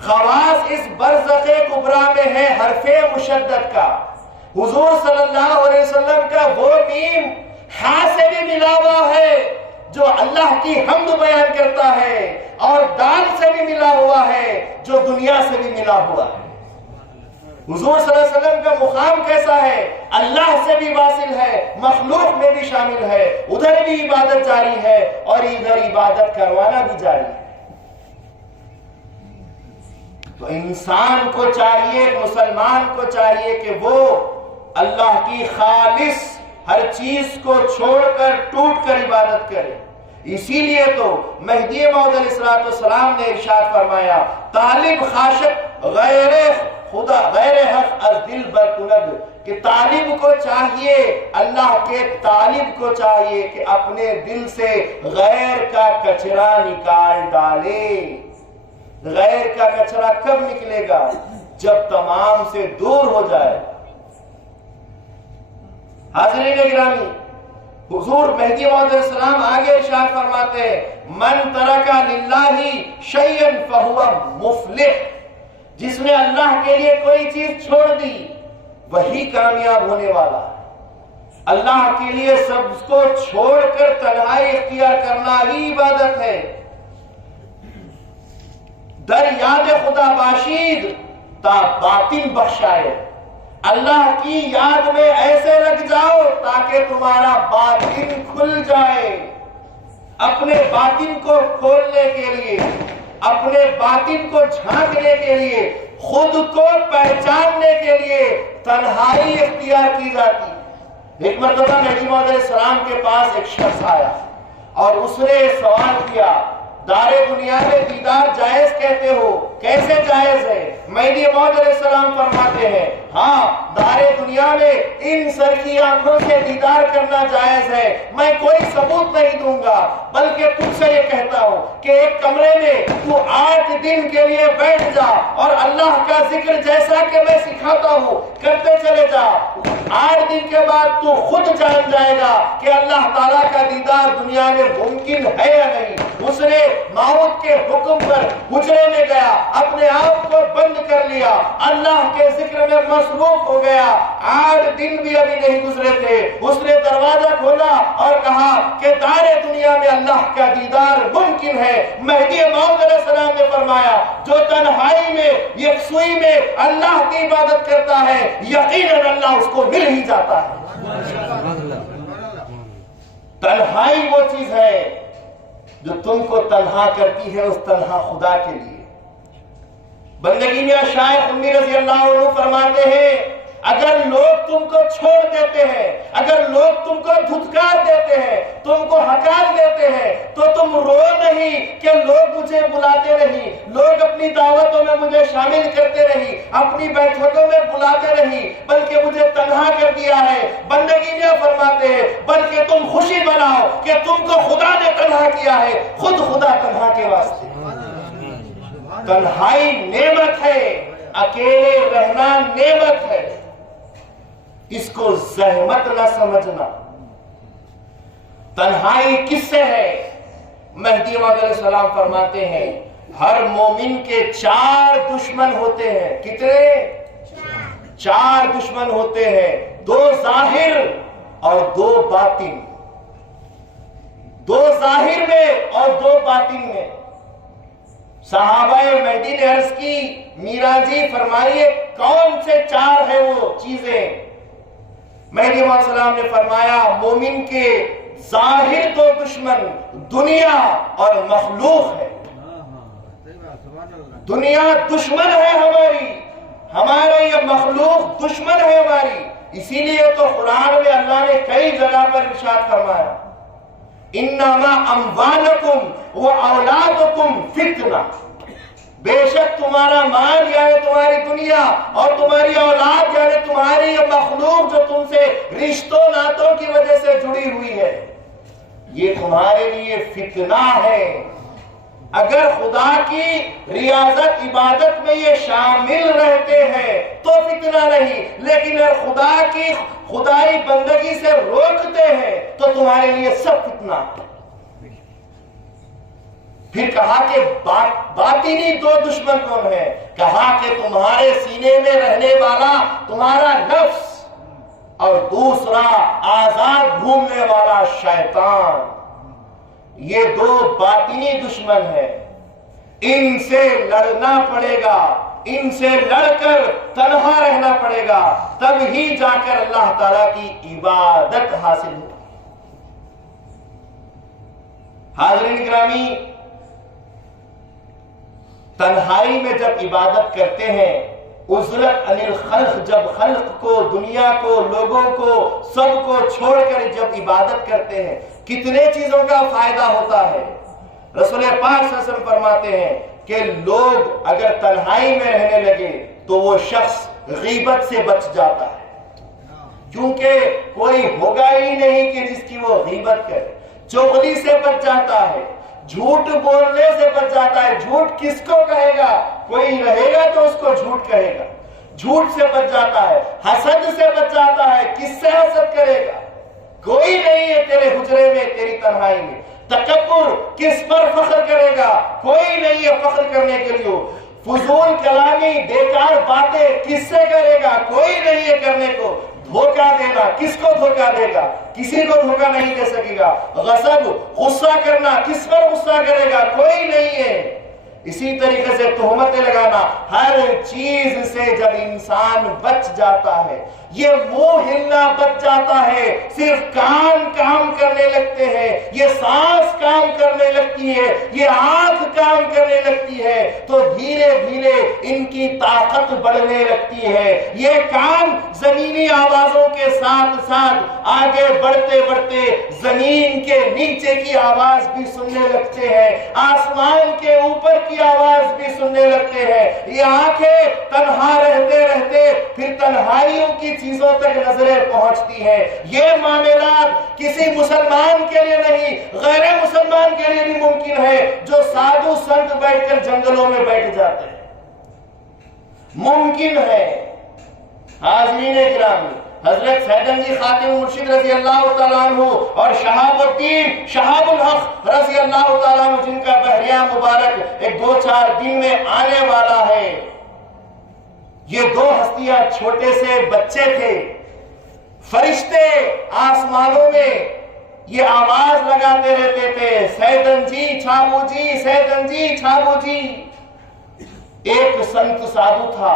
خواص اس برزخ کبریٰ میں ہے حرف مشدد کا۔ حضور صلی اللہ علیہ وسلم کا وہ میم ہا سے بھی ملا ہوا ہے جو اللہ کی حمد بیان کرتا ہے، اور دال سے بھی ملا ہوا ہے جو دنیا سے بھی ملا ہوا ہے۔ حضور صلی اللہ علیہ وسلم کا مقام کیسا ہے؟ اللہ سے بھی واصل ہے، مخلوق میں بھی شامل ہے، ادھر بھی عبادت جاری ہے اور ادھر عبادت کروانا بھی جاری ہے۔ تو انسان کو چاہیے، مسلمان کو چاہیے کہ وہ اللہ کی خالص ہر چیز کو چھوڑ کر، ٹوٹ کر عبادت کرے۔ اسی لیے تو مہدی موعود علیہ السلام نے ارشاد فرمایا طالب خاشق غیر خدا غیر حق از دل برکند، کہ طالب کو چاہیے، اللہ کے طالب کو چاہیے کہ اپنے دل سے غیر کا کچرا نکال ڈالے۔ غیر کا کچرا کب نکلے گا؟ جب تمام سے دور ہو جائے۔ حاضرین گرامی، حضور مہدی موعود علیہ السلام آگے ارشاد فرماتے ہیں من ترک للہ شیئا فہو مفلح، جس نے اللہ کے لیے کوئی چیز چھوڑ دی وہی کامیاب ہونے والا ہے۔ اللہ کے لیے سب کو چھوڑ کر تنہائی اختیار کرنا ہی عبادت ہے۔ در یاد خدا باشید تا باطن بخشائے، اللہ کی یاد میں ایسے لگ جاؤ تاکہ تمہارا باطن کھل جائے. اپنے باطن کو کھولنے کے لیے، اپنے باطن کو جھانکنے کے لیے، خود کو پہچاننے کے لیے تنہائی اختیار کی جاتی ہے. ایک مرتبہ مہدی موعود علیہ السلام کے پاس ایک شخص آیا اور اس نے سوال کیا، دار دنیا میں دیدار جائز کہتے ہو، کیسے جائز ہے؟ مہدی موعود علیہ السلام فرماتے ہیں ہاں، دار دنیا میں ان سر کی آنکھوں سے دیدار کرنا جائز ہے. میں کوئی ثبوت نہیں دوں گا، بلکہ تجھ سے یہ کہتا ہوں کہ ایک کمرے میں تو 8 دن کے لیے بیٹھ جا اور اللہ کا ذکر جیسا کہ میں سکھاتا ہوں کرتے چلے جا. 8 دن کے بعد تو خود جان جائے گا کہ اللہ تعالیٰ کا دیدار دنیا میں ممکن ہے یا نہیں. اس نے موت کے حکم پر حجرے میں گیا، اپنے آپ کو بند کر لیا، اللہ کے ذکر میں مصروف ہو گیا. 8 دن بھی ابھی نہیں گزرے تھے، اس نے دروازہ کھولا اور کہا کہ دار دنیا میں اللہ کا دیدار ممکن ہے. مہدی موعود علیہ السلام نے فرمایا جو تنہائی میں یکسوئی میں اللہ کی عبادت کرتا ہے یقیناً اللہ اس کو مل ہی جاتا ہے. تنہائی وہ چیز ہے جو تم کو تنہا کرتی ہے اس تنہا خدا کے لیے. بندگی میں شیخ امی رضی اللہ عنہ فرماتے ہیں اگر لوگ تم کو چھوڑ دیتے ہیں، اگر لوگ تم کو دھتکار دیتے ہیں، تم کو ہکار دیتے ہیں، تو تم رو نہیں کہ لوگ مجھے بلاتے نہیں، لوگ اپنی دعوتوں میں مجھے شامل کرتے نہیں، اپنی بیٹھکوں میں بلاتے نہیں، بلکہ مجھے تنہا کر دیا ہے. بندگی میں فرماتے ہیں بلکہ تم خوشی مناؤ کہ تم کو خدا نے تنہا کیا ہے، خود خدا تنہا کے واسطے. تنہائی نعمت ہے، اکیلے رہنا نعمت ہے، اس کو زحمت نہ سمجھنا. تنہائی کس سے ہے؟ مہدی موعود علیہ السلام فرماتے ہیں ہر مومن کے 4 دشمن ہوتے ہیں. کتنے؟ 4 دشمن ہوتے ہیں، 2 ظاہر اور 2 باطن. 2 ظاہر میں اور 2 باطن میں. صحابہ مہدی نے عرض کی میرا جی فرمائیے کون سے 4 ہیں وہ چیزیں؟ مہدی موعود علیہ السلام نے فرمایا مومن کے ظاہر 2 دشمن دنیا اور مخلوق ہے. دنیا دشمن ہے ہماری، ہمارا یہ مخلوق دشمن ہے ہماری. اسی لیے تو قرآن میں اللہ نے کئی جگہ پر ارشاد فرمایا انما اموالکم و اولادکم فتنہ، بے شک تمہارا مال یعنی تمہاری دنیا اور تمہاری اولاد یعنی تمہاری یہ مخلوق جو تم سے رشتوں ناتوں کی وجہ سے جڑی ہوئی ہے یہ تمہارے لیے فتنہ ہے. اگر خدا کی ریاضت عبادت میں یہ شامل رہتے ہیں تو فتنہ نہیں، لیکن اگر خدا کی خدائی بندگی سے روکتے ہیں تو تمہارے لیے سب فتنہ. پھر کہا کہ باطنی 2 دشمن کون ہیں؟ کہا کہ تمہارے سینے میں رہنے والا تمہارا نفس اور دوسرا آزاد گھومنے والا شیطان. یہ 2 باطنی دشمن ہیں، ان سے لڑنا پڑے گا، ان سے لڑ کر تنہا رہنا پڑے گا، تب ہی جا کر اللہ تعالیٰ کی عبادت حاصل ہو. حاضرین گرامی، تنہائی میں جب عبادت کرتے ہیں عزلت عن الخلق، جب خلق کو، دنیا کو، لوگوں کو، سب کو چھوڑ کر جب عبادت کرتے ہیں کتنے چیزوں کا فائدہ ہوتا ہے. رسول پاک صلی اللہ علیہ وسلم فرماتے ہیں کہ لوگ اگر تنہائی میں رہنے لگے تو وہ شخص غیبت سے بچ جاتا ہے، کیونکہ کوئی ہوگا ہی نہیں کہ جس کی وہ غیبت کرے. چغلی سے بچ جاتا ہے، جھوٹ بولنے سے بچ جاتا ہے. جھوٹ کس کو کہے گا؟ کوئی رہے گا تو اس کو جھوٹ کہے گا. جھوٹ سے بچ جاتا ہے، حسد سے بچ جاتا ہے. کس سے حسد کرے گا؟ کوئی نہیں ہے تیرے حجرے میں، تیری تنہائی میں. تکبر، کس پر فخر کرے گا؟ کوئی نہیں ہے فخر کرنے کے لیے. فضول کلامی، بیکار باتیں کس سے کرے گا؟ کوئی نہیں ہے کرنے کو. دھوکہ دینا، کس کو دھوکہ دے گا؟ کسی کو دھوکہ نہیں دے سکے گا. غصب، غصہ کرنا، کس پر غصہ کرے گا؟ کوئی نہیں ہے. اسی طریقے سے تہمتیں لگانا، ہر چیز سے جب انسان بچ جاتا ہے، یہ منہ ہلنا بچ جاتا ہے، صرف کان کام کرنے لگتے ہیں، یہ سانس کام کرنے لگتی ہے، یہ آنکھ کام کرنے لگتی ہے، تو دھیرے دھیرے ان کی طاقت بڑھنے لگتی ہے۔ یہ کان زمینی آوازوں کے ساتھ ساتھ آگے بڑھتے بڑھتے زمین کے نیچے کی آواز بھی سننے لگتے ہیں، آسمان کے اوپر کی آواز بھی سننے لگتے ہیں۔ یہ آنکھیں تنہا رہتے رہتے پھر تنہائیوں کی چیزوں تک نظریں پہنچتی ہیں۔ یہ معاملات کسی مسلمان کے لیے نہیں، غیر مسلمان کے لیے بھی ممکن ہے، جو سادھو سنت بیٹھ کر جنگلوں میں بیٹھ جاتے ہیں، ممکن ہے۔ حاضرین گرامی، حضرت سیدنجی خاتم مرشد رضی اللہ تعالیٰ عنہ اور شہاب الدین شہاب الحق رضی اللہ تعالیٰ عنہ، جن کا بحریہ مبارک ایک 2-4 دن میں آنے والا ہے، یہ دو ہستیاں چھوٹے سے بچے تھے۔ فرشتے آسمانوں میں یہ آواز لگاتے رہتے تھے، سیدن جی چھابو جی، سیدن جی چھابو جی۔ ایک سنت سادھو تھا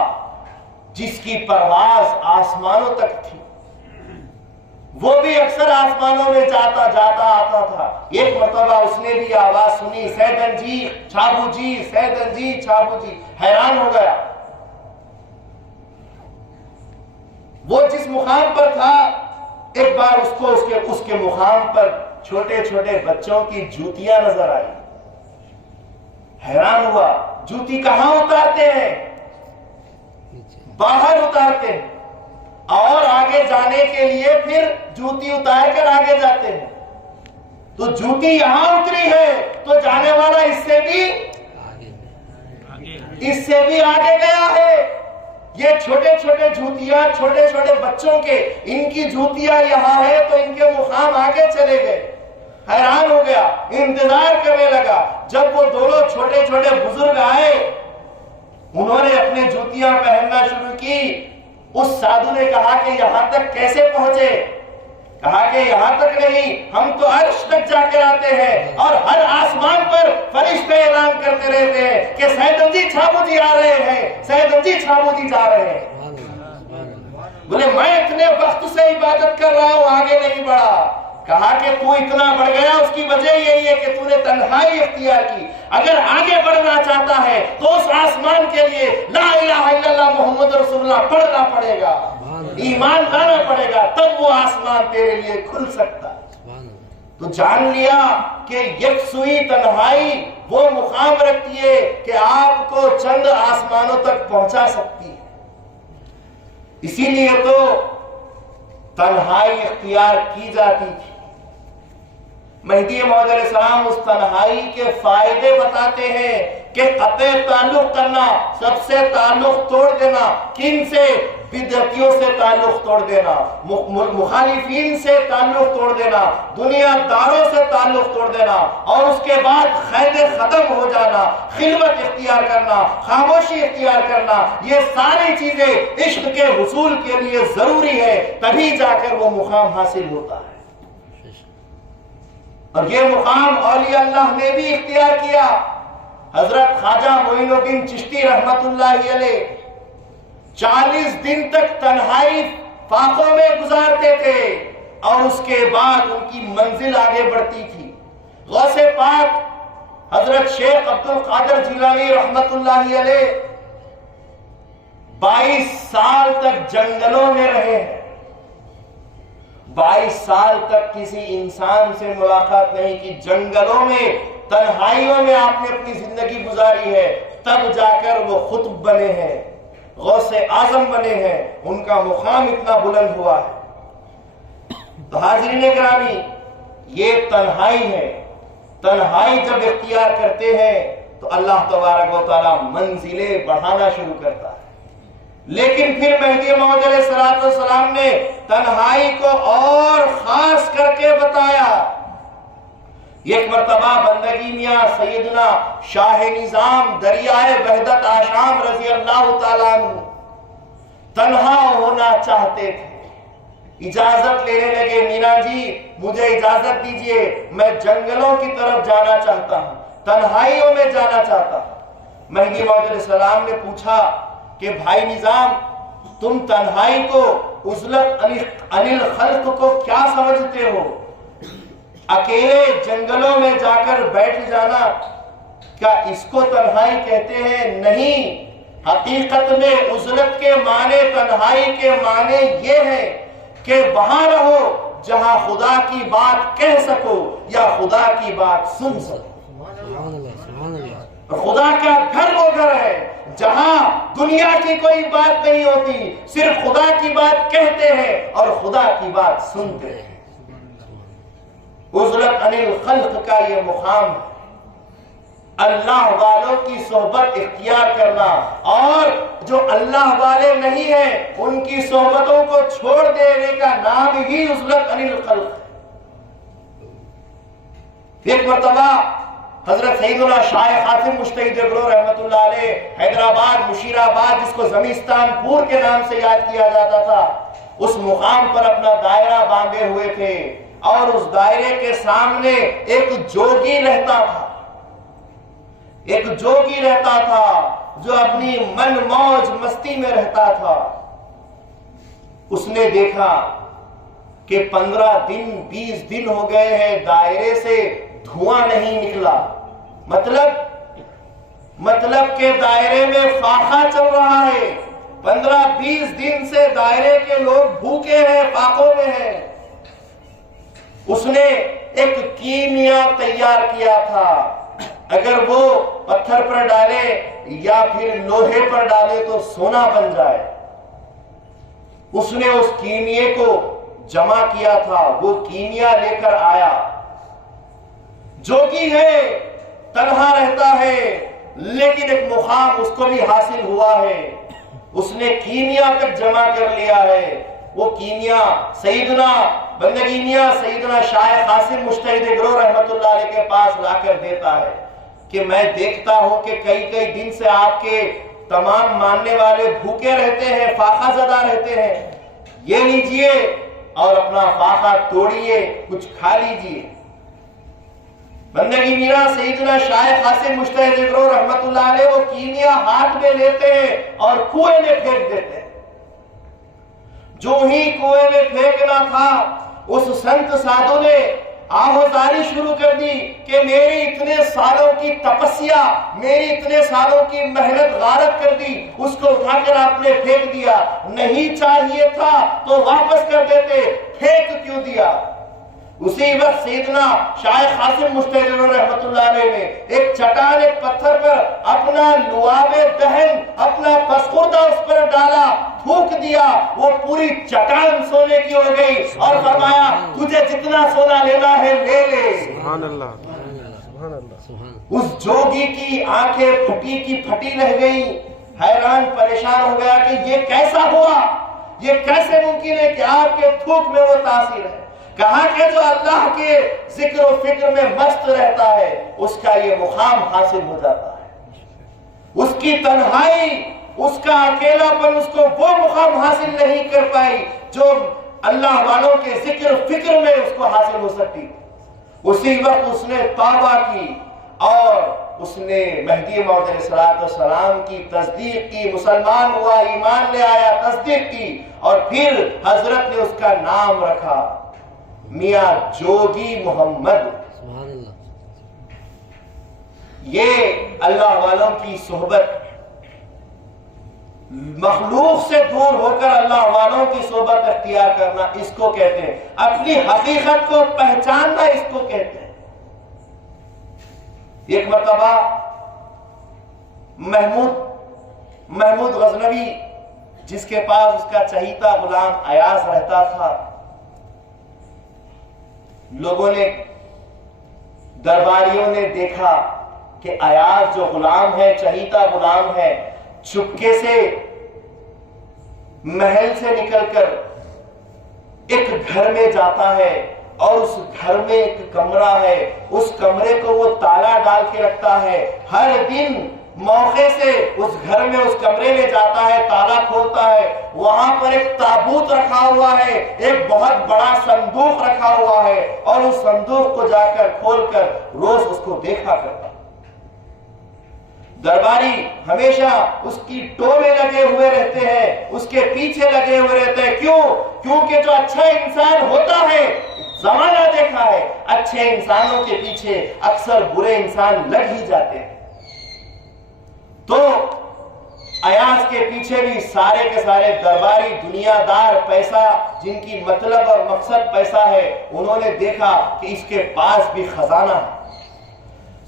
جس کی پرواز آسمانوں تک تھی، وہ بھی اکثر آسمانوں میں جاتا آتا تھا۔ ایک مرتبہ اس نے بھی آواز سنی، سیدن جی چھابو جی، سیدن جی چھابو جی۔ حیران ہو گیا۔ وہ جس مقام پر تھا، ایک بار اس کو اس کے مقام پر چھوٹے چھوٹے بچوں کی جوتیاں نظر آئی۔ حیران ہوا، جوتی کہاں اتارتے ہیں؟ باہر اتارتے ہیں، اور آگے جانے کے لیے پھر جوتی اتار کر آگے جاتے ہیں۔ تو جوتی یہاں اتری ہے تو جانے والا اس سے بھی آگے گیا ہے۔ یہ چھوٹے چھوٹے جوتیاں چھوٹے چھوٹے بچوں کے، ان کی جوتیاں یہاں ہے تو ان کے مقام آگے چلے گئے۔ حیران ہو گیا، انتظار کرنے لگا۔ جب وہ دونوں چھوٹے چھوٹے بزرگ آئے، انہوں نے اپنے جوتیاں پہننا شروع کی۔ اس سادھو نے کہا کہ یہاں تک کیسے پہنچے؟ کہا کہ یہاں تک نہیں، ہم تو عرش تک جا کر آتے ہیں، اور ہر آسمان پر فرشتے اعلان کرتے رہتے ہیں کہ سیدن جی چھابو جی آ رہے ہیں، سیدن جی چھابو جی جا رہے ہیں۔ بولے میں اتنے وقت سے عبادت کر رہا ہوں، آگے نہیں بڑھا۔ کہا کہ تو اتنا بڑھ گیا، اس کی وجہ یہی ہے کہ تو نے تنہائی اختیار کی۔ اگر آگے بڑھنا چاہتا ہے تو اس آسمان کے لیے لا الہ الا اللہ محمد رسول اللہ پڑھنا پڑے گا، ایمان لانا پڑے گا، تب وہ آسمان تیرے لیے کھل سکتا ہے۔ تو جان لیا کہ یکسوئی تنہائی وہ مقام رکھتی ہے کہ آپ کو چند آسمانوں تک پہنچا سکتی ہے۔ اسی لیے تو تنہائی اختیار کی جاتی تھی۔ مہدی موعود علیہ السلام اس تنہائی کے فائدے بتاتے ہیں کہ قطع تعلق کرنا، سب سے تعلق توڑ دینا۔ کن سے؟ بدعتیوں سے تعلق توڑ دینا، مخالفین سے تعلق توڑ دینا، دنیا داروں سے تعلق توڑ دینا، اور اس کے بعد قید ختم ہو جانا، خلوت اختیار کرنا، خاموشی اختیار کرنا۔ یہ ساری چیزیں عشق کے حصول کے لیے ضروری ہے، تبھی جا کر وہ مقام حاصل ہوتا ہے۔ اور یہ مقام اولیاء اللہ نے بھی اختیار کیا۔ حضرت خواجہ معین الدین چشتی رحمت اللہ علیہ 40 دن تک تنہائی فاقوں میں گزارتے تھے، اور اس کے بعد ان کی منزل آگے بڑھتی تھی۔ غوث پاک حضرت شیخ عبد القادر جیلانی رحمت اللہ علیہ 22 سال تک جنگلوں میں رہے ہیں۔ 22 سال تک کسی انسان سے ملاقات نہیں کی، جنگلوں میں تنہائیوں میں آپ نے اپنی زندگی گزاری ہے، تب جا کر وہ قطب بنے ہیں، غوث اعظم بنے ہیں، ان کا مقام اتنا بلند ہوا ہے۔ تو حاضرین گرامی، یہ تنہائی ہے۔ تنہائی جب اختیار کرتے ہیں تو اللہ تبارک و تعالی منزلیں بڑھانا شروع کرتا ہے۔ لیکن پھر مہدی موعود علیہ السلام نے تنہائی کو اور خاص کر کے بتایا۔ ایک مرتبہ بندگی میاں سیدنا شاہ نظام دریائے وحدت آشام رضی اللہ تعالیٰ عنہ تنہا ہونا چاہتے تھے۔ اجازت لینے لگے، مینا جی مجھے اجازت دیجئے، میں جنگلوں کی طرف جانا چاہتا ہوں، تنہائیوں میں جانا چاہتا ہوں۔ مہدی موعود علیہ السلام نے پوچھا کہ بھائی نظام، تم تنہائی کو، عزلت عن الخلق کو کیا سمجھتے ہو؟ اکیلے جنگلوں میں جا کر بیٹھ جانا، کیا اس کو تنہائی کہتے ہیں؟ نہیں، حقیقت میں عزلت کے معنی، تنہائی کے معنی یہ ہے کہ وہاں رہو جہاں خدا کی بات کہہ سکو یا خدا کی بات سن سکو۔ خدا کا گھر وہ گھر ہے جہاں دنیا کی کوئی بات نہیں ہوتی، صرف خدا کی بات کہتے ہیں اور خدا کی بات سنتے ہیں۔ عزلت عن الخلق کا یہ مقام ہے، اللہ والوں کی صحبت اختیار کرنا، اور جو اللہ والے نہیں ہیں ان کی صحبتوں کو چھوڑ دینے کا نام ہی عزلت عن الخلق ہے۔ ایک مرتبہ حضرت سیدنا شاہ قاسم مشتہد گرو رحمت اللہ علیہ حیدرآباد مشیرآباد، جس کو زمستان پور کے نام سے یاد کیا جاتا تھا، اس مقام پر اپنا دائرہ باندھے ہوئے تھے، اور اس دائرے کے سامنے ایک جوگی رہتا تھا، ایک جوگی رہتا تھا جو اپنی من موج مستی میں رہتا تھا۔ اس نے دیکھا کہ 15 دن 20 دن ہو گئے ہیں دائرے سے دھواں نہیں نکلا، مطلب کہ دائرے میں فاقہ چل رہا ہے، 15-20 دن سے دائرے کے لوگ بھوکے ہیں، فاقوں میں ہیں۔ اس نے ایک کیمیا تیار کیا تھا، اگر وہ پتھر پر ڈالے یا پھر لوہے پر ڈالے تو سونا بن جائے۔ اس نے اس کیمیے کو جمع کیا تھا، وہ کیمیا لے کر آیا۔ جوگی ہے، تنہا رہتا ہے، لیکن ایک مقام اس کو بھی حاصل ہوا ہے، اس نے کیمیا تک جمع کر لیا ہے۔ وہ کیمیا سیدنا بندگی میاں سیدنا شاہ قاسم مشتہد گرو رحمت اللہ علیہ کے پاس لا کر دیتا ہے کہ میں دیکھتا ہوں کہ کئی دن سے آپ کے تمام ماننے والے بھوکے رہتے ہیں، فاقہ زدہ رہتے ہیں، یہ لیجئے اور اپنا فاقہ توڑیے، کچھ کھا لیجئے۔ بندگی میرا سیدنا شاہ قاسم مشتہد گرو رحمت اللہ علیہ وہ کیمیا ہاتھ میں لیتے ہیں اور کنویں میں پھینک دیتے ہیں۔ جو ہی کنویں میں پھینکنا تھا، اس سنت سادھو نے آہوزاری شروع کر دی کہ میری اتنے سالوں کی تپسیا، میری اتنے سالوں کی محنت غارت کر دی، اس کو اٹھا کر آپ نے پھینک دیا، نہیں چاہیے تھا تو واپس کر دیتے، پھینک کیوں دیا؟ اسی وقت سیدنا شاہ قاسم مشتہد رحمت اللہ علیہ نے ایک چٹان، ایک پتھر پر اپنا لعاب دہن، اپنا پسخوردہ اس پر ڈالا، پھونک دیا، وہ پوری چٹان سونے کی ہو گئی، اور فرمایا تجھے جتنا سونا لینا ہے لے لے۔ سبحان اللہ، سبحان اللہ۔ اس جوگی کی آنکھیں پھٹی کی پھٹی رہ گئی، حیران پریشان ہو گیا کہ یہ کیسا ہوا، یہ کیسے ممکن ہے کہ آپ کے تھوک میں وہ تاثیر ہے؟ کہا کہ جو اللہ کے ذکر و فکر میں مست رہتا ہے اس کا یہ مقام حاصل ہو جاتا ہے، اس کی تنہائی، اس کا اکیلا پن اس کو وہ مقام حاصل نہیں کر پائی جو اللہ والوں کے ذکر و فکر میں اس کو حاصل ہو سکتی۔ اسی وقت اس نے توبہ کی اور اس نے مہدی موعود علیہ السلام کی تصدیق کی، مسلمان ہوا، ایمان لے آیا، تصدیق کی، اور پھر حضرت نے اس کا نام رکھا میاں جوگی محمد۔ سبحان اللہ۔ یہ اللہ والوں کی صحبت، مخلوق سے دور ہو کر اللہ والوں کی صحبت اختیار کرنا، اس کو کہتے ہیں اپنی حقیقت کو پہچاننا، اس کو کہتے ہیں۔ ایک مرتبہ محمود غزنوی، جس کے پاس اس کا چہیتا غلام ایاز رہتا تھا، لوگوں نے، درباریوں نے دیکھا کہ ایاز جو غلام ہے، چہیتا غلام ہے، چپکے سے محل سے نکل کر ایک گھر میں جاتا ہے، اور اس گھر میں ایک کمرہ ہے، اس کمرے کو وہ تالا ڈال کے رکھتا ہے۔ ہر دن موقع سے اس گھر میں، اس کمرے میں جاتا ہے، تالا کھولتا ہے، وہاں پر ایک تابوت رکھا ہوا ہے، ایک بہت بڑا صندوق رکھا ہوا ہے، اور اس صندوق کو جا کر کھول کر روز اس کو دیکھا کرتا۔ درباری ہمیشہ اس کی ٹو میں لگے ہوئے رہتے ہیں، اس کے پیچھے لگے ہوئے رہتے ہیں. کیوں؟ کیونکہ جو اچھا انسان ہوتا ہے، زمانہ دیکھا ہے، اچھے انسانوں کے پیچھے اکثر برے انسان لگ ہی جاتے ہیں. تو ایاز کے پیچھے بھی سارے کے سارے درباری، دنیا دار، پیسہ، جن کی مطلب اور مقصد پیسہ ہے، انہوں نے دیکھا کہ اس کے پاس بھی خزانہ ہے.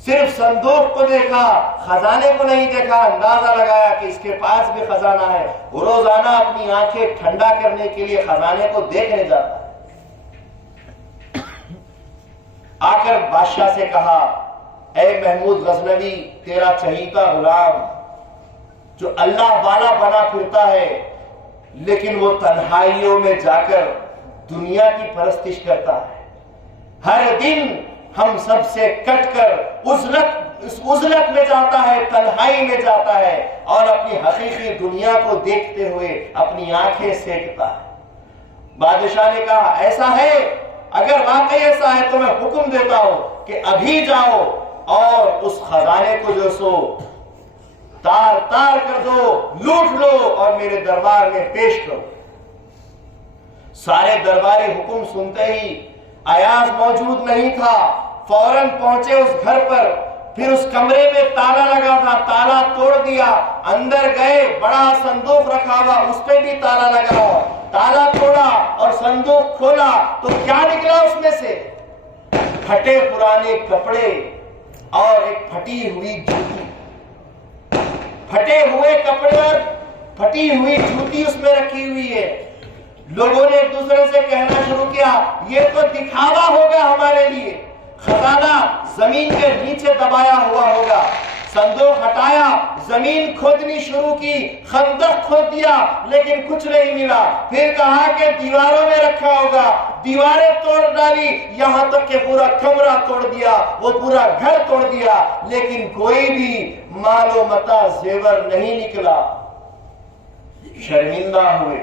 صرف صندوق کو دیکھا، خزانے کو نہیں دیکھا، اندازہ لگایا کہ اس کے پاس بھی خزانہ ہے. وہ روزانہ اپنی آنکھیں ٹھنڈا کرنے کے لیے خزانے کو دیکھنے جاتا ہے. آ کر بادشاہ سے کہا، اے محمود غزنوی، تیرا چہیتا غلام جو اللہ والا بنا پھرتا ہے، لیکن وہ تنہائیوں میں جا کر دنیا کی پرستش کرتا ہے. ہر دن ہم سب سے کٹ کر اس عزلت میں جاتا ہے، تنہائی میں جاتا ہے، اور اپنی حقیقی دنیا کو دیکھتے ہوئے اپنی آنکھیں سینکتا ہے. بادشاہ نے کہا، ایسا ہے؟ اگر واقعی ایسا ہے تو میں حکم دیتا ہوں کہ ابھی جاؤ اور اس خزانے کو جو سو تار تار کر دو، لوٹ لو اور میرے دربار میں پیش کرو. سارے درباری حکم سنتے ہی، ایاز موجود نہیں تھا، فوراً پہنچے اس گھر پر. پھر اس کمرے میں تالا لگا تھا، تالا توڑ دیا، اندر گئے، بڑا صندوق رکھا ہوا، اس پہ بھی تالا لگا ہوا. تالا توڑا اور صندوق کھولا تو کیا نکلا اس میں سے؟ پھٹے پرانے کپڑے اور ایک پھٹی ہوئی جوتی. پھٹے ہوئے کپڑے اور پھٹی ہوئی جوتی اس میں رکھی ہوئی ہے. لوگوں نے ایک دوسرے سے کہنا شروع کیا، یہ تو دکھاوا ہوگا ہمارے لیے. خزانہ زمین کے نیچے دبایا ہوا ہوگا. صندوق ہٹایا، زمین کھودنی شروع کی، خندق کھود دیا، لیکن کچھ نہیں ملا. پھر کہا کہ دیواروں میں رکھا ہوگا، دیواریں توڑ ڈالی، یہاں تک کہ پورا کمرہ توڑ دیا، وہ پورا گھر توڑ دیا، لیکن کوئی بھی مال و متاع زیور نہیں نکلا. شرمندہ ہوئے،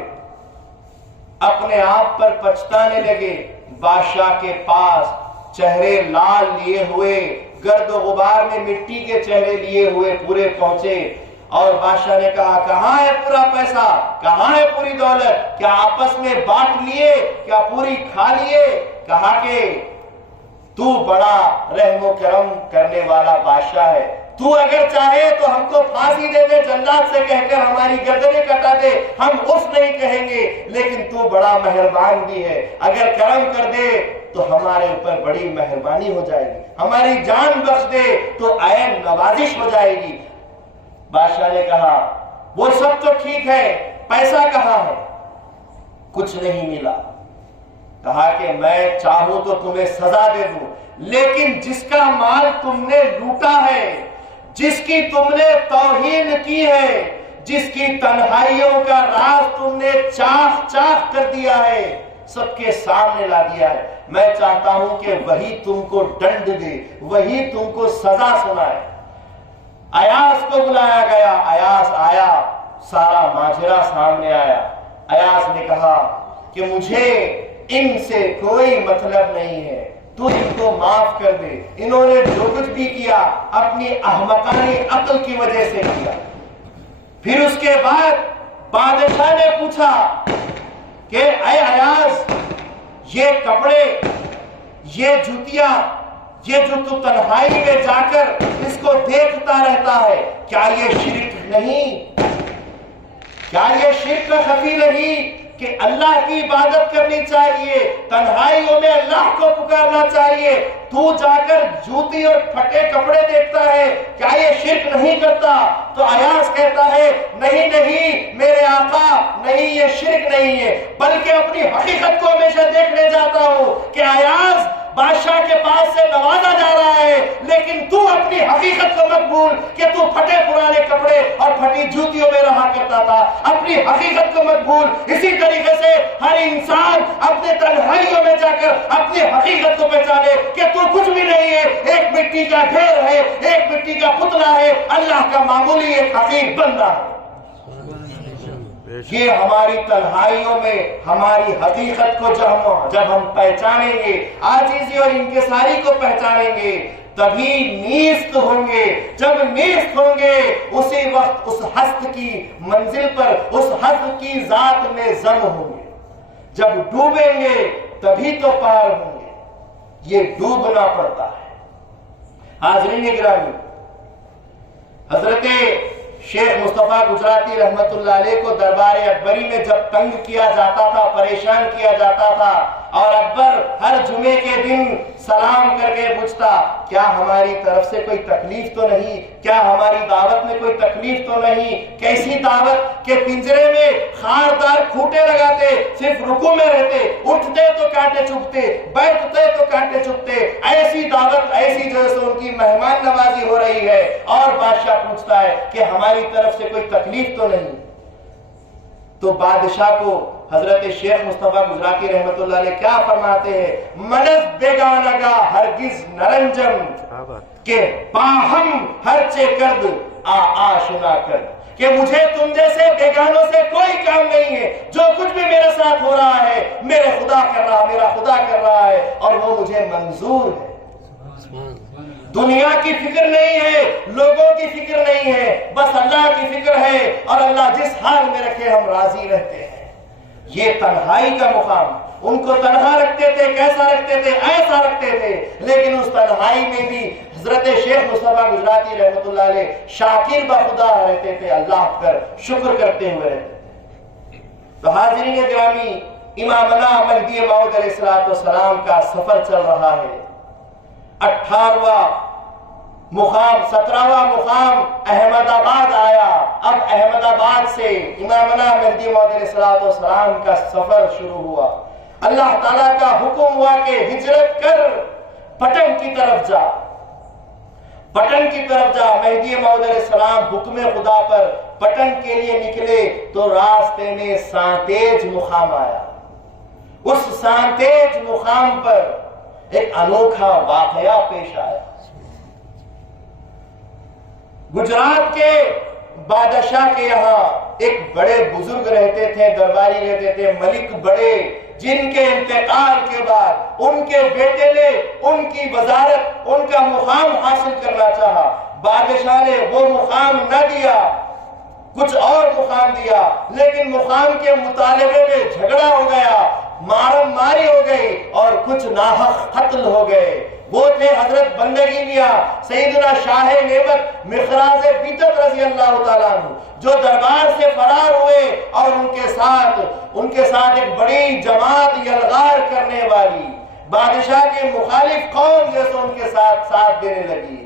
اپنے آپ پر پچھتانے لگے. بادشاہ کے پاس چہرے لال لیے ہوئے، گرد و غبار میں مٹی کے چہرے لیے ہوئے پورے پہنچے. اور بادشاہ نے کہا، کہاں ہے پورا پیسہ، کہاں ہے پوری دولت؟ کیا آپس میں بانٹ لیے؟ کیا پوری کھا لیے؟ کہا کہ تو بڑا رحم و کرم کرنے والا بادشاہ ہے، تو اگر چاہے تو ہم کو پھانسی دے دے، جلاد سے کہہ کر ہماری گردنیں کٹا دے، ہم اف نہیں کہیں گے، لیکن تو بڑا مہربان بھی ہے، اگر کرم کر دے تو ہمارے اوپر بڑی مہربانی ہو جائے گی، ہماری جان بخش دے تو عین نوازش ہو جائے گی. بادشاہ نے کہا، وہ سب تو ٹھیک ہے، پیسہ کہاں ہے؟ کچھ نہیں ملا. کہا کہ میں چاہوں تو تمہیں سزا دے دوں، لیکن جس کا مال تم نے لوٹا ہے، جس کی تم نے توہین کی ہے، جس کی تنہائیوں کا راز تم نے چاخ چاخ کر دیا ہے، سب کے سامنے لا دیا ہے، میں چاہتا ہوں کہ وہی تم کو دنڈ دے، وہی تم کو سزا سنائے. ایاز کو بلایا گیا، ایاز آیا، سارا ماجرا سامنے آیا. ایاز نے کہا کہ مجھے ان سے کوئی مطلب نہیں ہے، تو ان کو معاف کر دے، انہوں نے جو کچھ بھی کیا اپنی احمقانہ عقل کی وجہ سے کیا. پھر اس کے بعد بادشاہ نے پوچھا کہ اے ایاز، یہ کپڑے، یہ جوتیاں، یہ جو تو تنہائی میں جا کر اس کو دیکھتا رہتا ہے، کیا یہ شرک نہیں؟ کیا یہ شرک خفی نہیں کہ اللہ کی عبادت کرنی چاہیے، تنہائیوں میں اللہ کو پکارنا چاہیے، تو جا کر جوتی اور پھٹے کپڑے دیکھتا ہے، کیا یہ شرک نہیں کرتا؟ تو ایاز کہتا ہے، نہیں نہیں میرے آقا، نہیں یہ شرک نہیں ہے، بلکہ اپنی حقیقت کو ہمیشہ دیکھنے جاتا ہوں کہ ایاز بادشاہ کے پاس سے نوازا جا رہا ہے، لیکن تو اپنی حقیقت کو مت بھول کہ تو پھٹے پرانے کپڑے اور پھٹی جوتیوں میں رہا کرتا تھا. اپنی حقیقت کو مت بھول. اسی طریقے سے ہر انسان اپنے تنہائیوں میں جا کر اپنی حقیقت کو پہچانے کہ تو کچھ بھی نہیں ہے، ایک مٹی کا ڈھیر ہے، ایک مٹی کا پتلا ہے، اللہ کا معمولی ایک حقیر بندہ ہے. یہ ہماری تنہائیوں میں ہماری حقیقت کو جب ہم پہچانیں گے، عاجزی اور انکساری کو پہچانیں گے، تبھی نیست ہوں گے. جب نیست ہوں گے اسی وقت اس ہست کی منزل پر، اس ہست کی ذات میں ضم ہوں گے. جب ڈوبیں گے تبھی تو پار ہوں گے. یہ ڈوبنا پڑتا ہے. حاضرین گرامی، حضرت شیخ مصطفیٰ گجراتی رحمت اللہ علیہ کو دربار اکبری میں جب تنگ کیا جاتا تھا، پریشان کیا جاتا تھا، اور اکبر ہر جمعے کے دن سلام کر کے پوچھتا کیا ہماری طرف سے کوئی تکلیف تو نہیں، کیا ہماری دعوت میں کوئی تکلیف تو نہیں. کیسی دعوت کہ پنجرے میں خاردار کھوٹے لگاتے، صرف رکوع میں رہتے، اٹھتے تو کانٹے چبھتے، بیٹھتے تو کانٹے چبھتے. ایسی دعوت، ایسی جیسے ان کی مہمان نوازی ہو رہی ہے، اور بادشاہ پوچھتا ہے کہ ہماری طرف سے کوئی تکلیف تو نہیں. تو بادشاہ کو حضرت شیخ مصطفیٰ گجراتی رحمت اللہ علیہ کیا فرماتے ہیں؟ منز بیگانگا ہرگز نرنجم کہ باہم ہر چے کرد آشنا کرد. کہ مجھے تم جیسے بیگانوں سے کوئی کام نہیں ہے. جو کچھ بھی میرے ساتھ ہو رہا ہے میرا خدا کر رہا ہے، اور وہ مجھے منظور ہے. دنیا کی فکر نہیں ہے، لوگوں کی فکر نہیں ہے، بس اللہ کی فکر ہے، اور اللہ جس حال میں رکھے ہم راضی رہتے ہیں. یہ تنہائی کا مقام. ان کو تنہا رکھتے تھے، کیسا رکھتے تھے؟ ایسا رکھتے تھے. لیکن اس تنہائی میں بھی حضرت شیخ مصطفیٰ گجراتی رحمت اللہ علیہ شاکر بخدا رہتے تھے، اللہ پر شکر کرتے ہوئے رہتے. تو حاضرین گرامی، امامنا مہدی موعود علیہ السلام کا سفر چل رہا ہے. 18واں مقام، 17واں مقام احمد آباد آیا. اب احمد آباد سے امامنا مہدی موعود علیہ السلام کا سفر شروع ہوا. اللہ تعالیٰ کا حکم ہوا کہ ہجرت کر پٹن کی طرف جا، پٹن کی طرف جا. مہدی موعود علیہ السلام حکم خدا پر پٹن کے لیے نکلے تو راستے میں سانتیج مقام آیا. اس سانتیج مقام پر ایک انوکھا واقعہ پیش آیا. گجرات کے بادشاہ کے یہاں ایک بڑے بزرگ رہتے تھے، درباری رہتے تھے، ملک بڑے، جن کے انتقال کے بعد ان کے بیٹے نے ان کی وزارت، ان کا مقام حاصل کرنا چاہا. بادشاہ نے وہ مقام نہ دیا، کچھ اور مقام دیا. لیکن مقام کے مطالبے میں جھگڑا ہو گیا، مارم ماری ہو گئی، اور کچھ ناحق قتل ہو گئے. وہ تھے حضرت بندگی میاں سیدنا شاہ نعمت مخراز بیتت رضی اللہ تعالیٰ عنہ، جو دربار سے فرار ہوئے، اور ان کے ساتھ ایک بڑی جماعت یلغار کرنے والی بادشاہ کے مخالف قوم جیسے ان کے ساتھ دینے لگی،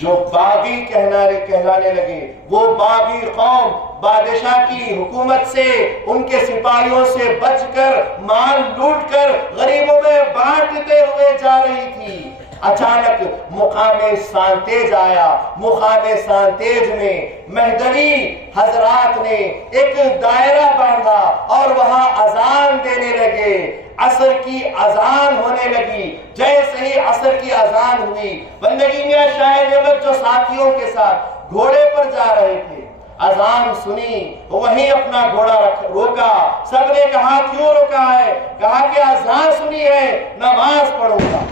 جو باغی کہلانے لگے. وہ باغی قوم بادشاہ کی حکومت سے، ان کے سپاہیوں سے بچ کر، مال لوٹ کر غریبوں میں بانٹتے ہوئے جا رہی تھی. اچانک مقام سانتیج آیا. مقام سانتیج میں مہدوی حضرات نے ایک دائرہ باندھا اور وہاں اذان دینے لگے. عصر کی اذان ہونے لگی. جیسے ہی عصر کی اذان ہوئی، بندگی میاں شاہ نعمت جو ساتھیوں کے ساتھ گھوڑے پر جا رہے تھے، اذان سنی، وہیں اپنا گھوڑا روکا. سب نے کہا کیوں روکا ہے؟ کہا کہ اذان سنی ہے، نماز پڑھوں گا.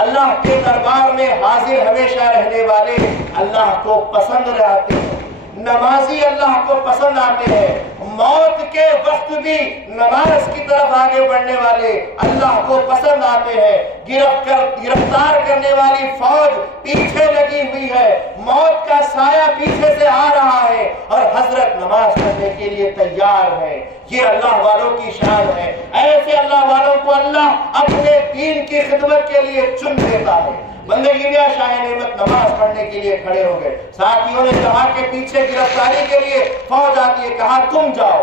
اللہ کے دربار میں حاضر ہمیشہ رہنے والے اللہ کو پسند رہتے ہیں، نمازی اللہ کو پسند آتے ہیں. موت کے وقت بھی نماز کی طرف آگے بڑھنے والے اللہ کو پسند آتے ہیں. گرفتار کرنے والی فوج پیچھے لگی ہوئی ہے، موت کا سایہ پیچھے سے آ رہا ہے، اور حضرت نماز پڑھنے کے لیے تیار ہے. یہ اللہ والوں کی شان ہے. ایسے اللہ والوں کو اللہ اپنے دین کی خدمت کے لیے چن دیتا ہے. بندگی میاں شاہ نعمت نماز پڑھنے کے لیے کھڑے ہو گئے. ساتھیوں نے کہا کہ پیچھے گرفتاری کے لیے فوج آتی ہے. کہا تم جاؤ،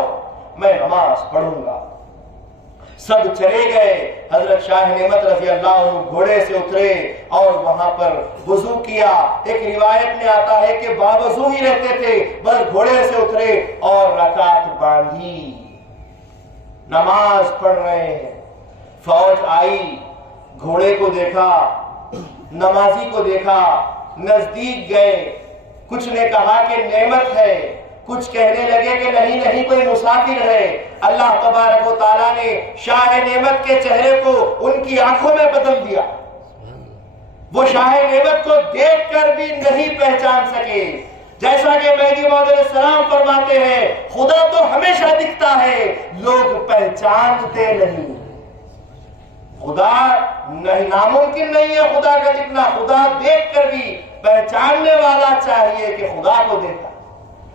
میں نماز پڑھوں گا. سب چلے گئے. حضرت شاہ نعمت رضی اللہ عنہ گھوڑے سے اترے اور وہاں پر وضو کیا. ایک روایت میں آتا ہے کہ باوضو ہی رہتے تھے، بس گھوڑے سے اترے اور رکعت باندھی، نماز پڑھ رہے ہیں. فوج آئی، گھوڑے کو دیکھا، نمازی کو دیکھا، نزدیک گئے. کچھ نے کہا کہ نعمت ہے، کچھ کہنے لگے کہ نہیں کوئی مسافر ہے. اللہ تبارک و تعالیٰ نے شاہ نعمت کے چہرے کو ان کی آنکھوں میں بدل دیا. وہ شاہ نعمت کو دیکھ کر بھی نہیں پہچان سکے. جیسا کہ مہدی موعود علیہ السلام فرماتے ہیں خدا تو ہمیشہ دکھتا ہے لوگ پہچانتے نہیں. خدا نہیں، ناممکن نہیں ہے خدا کا دکھنا. خدا دیکھ کر بھی پہچاننے والا چاہیے کہ خدا کو دیکھا.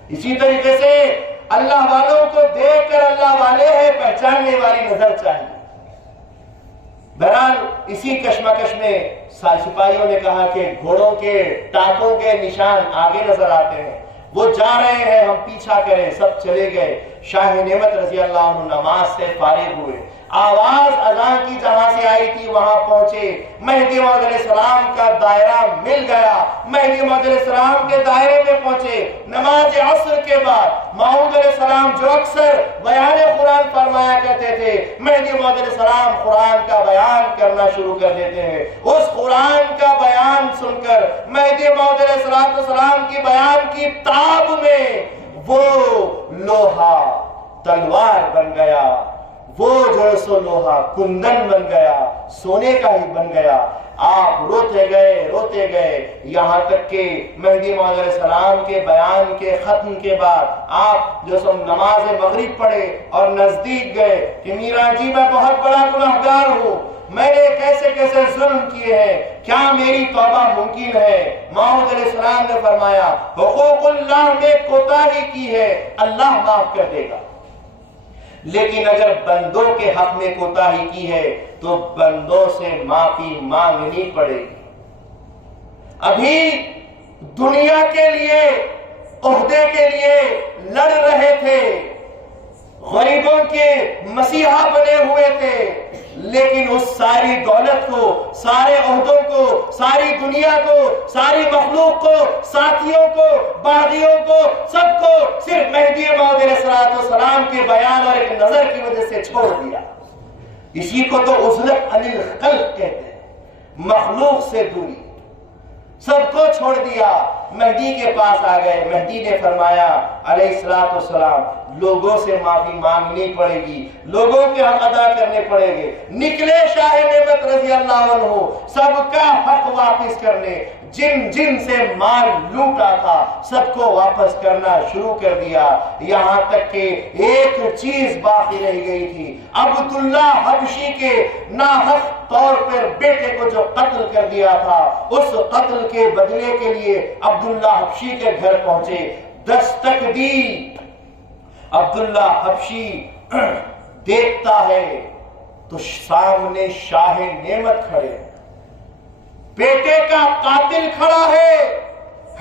اسی طریقے سے اللہ والوں کو دیکھ کر اللہ والے ہیں پہچاننے والی نظر چاہیے. بہرحال اسی کشمکش میں سپاہیوں نے کہا کہ گھوڑوں کے ٹانکوں کے نشان آگے نظر آتے ہیں، وہ جا رہے ہیں، ہم پیچھا کریں. سب چلے گئے. شاہ نعمت رضی اللہ عنہ نماز سے فارغ ہوئے. آواز اذان کی جہاں سے آئی تھی وہاں پہنچے. مہدی موعود علیہ السلام کا دائرہ مل گیا. مہدی موعود علیہ السلام کے دائرے میں پہنچے. نماز عصر کے بعد موعود علیہ السلام جو اکثر بیان قرآن فرمایا کرتے تھے، مہدی موعود علیہ السلام قرآن کا بیان کرنا شروع کر دیتے ہیں. اس قرآن کا بیان سن کر مہدی موعود علیہ السلام کی بیان کی تاب میں وہ لوہا تلوار بن گیا، وہ جو سو لوہا کندن بن گیا، سونے کا ہی بن گیا. آپ روتے گئے یہاں تک کہ مہدی موعود علیہ السلام کے بیان کے ختم کے بعد آپ جو سو نماز مغرب پڑھے اور نزدیک گئے کہ میرا جی میں بہت بڑا گناہگار ہوں، میں نے کیسے کیسے ظلم کیے ہیں، کیا میری توبہ ممکن ہے؟ موعود علیہ السلام نے فرمایا حقوق اللہ میں کوتاہی کی ہے، اللہ معاف کر دے گا، لیکن اگر بندوں کے حق میں کوتاہی کی ہے تو بندوں سے معافی مانگنی پڑے گی. ابھی دنیا کے لیے عہدے کے لیے لڑ رہے تھے، غریبوں کے مسیحا بنے ہوئے تھے، لیکن اس ساری دولت کو، سارے عہدوں کو، ساری دنیا کو، ساری مخلوق کو، ساتھیوں کو، باغیوں کو، سب کو صرف مہدی موعود علیہ السلام کے بیان اور ایک نظر کی وجہ سے چھوڑ دیا. اسی کو تو عزلت عن الخلق کہتے ہیں، مخلوق سے دوری. سب کو چھوڑ دیا، مہدی کے پاس آ گئے. مہدی نے فرمایا علیہ السلام لوگوں سے معافی مانگنی پڑے گی، لوگوں کے حق ادا کرنے پڑے گے. نکلے شاہ نعمت رضی اللہ عنہ سب کا حق واپس کرنے. جن سے مال لوٹا تھا سب کو واپس کرنا شروع کر دیا، یہاں تک کہ ایک چیز باقی رہ گئی تھی. عبداللہ حبشی کے ناحق طور پر بیٹے کو جو قتل کر دیا تھا، اس قتل کے بدلے کے لیے عبداللہ حبشی کے گھر پہنچے، دستک دی. عبداللہ حبشی دیکھتا ہے تو سامنے شاہ نعمت کھڑے، بیٹے کا قاتل کھڑا ہے.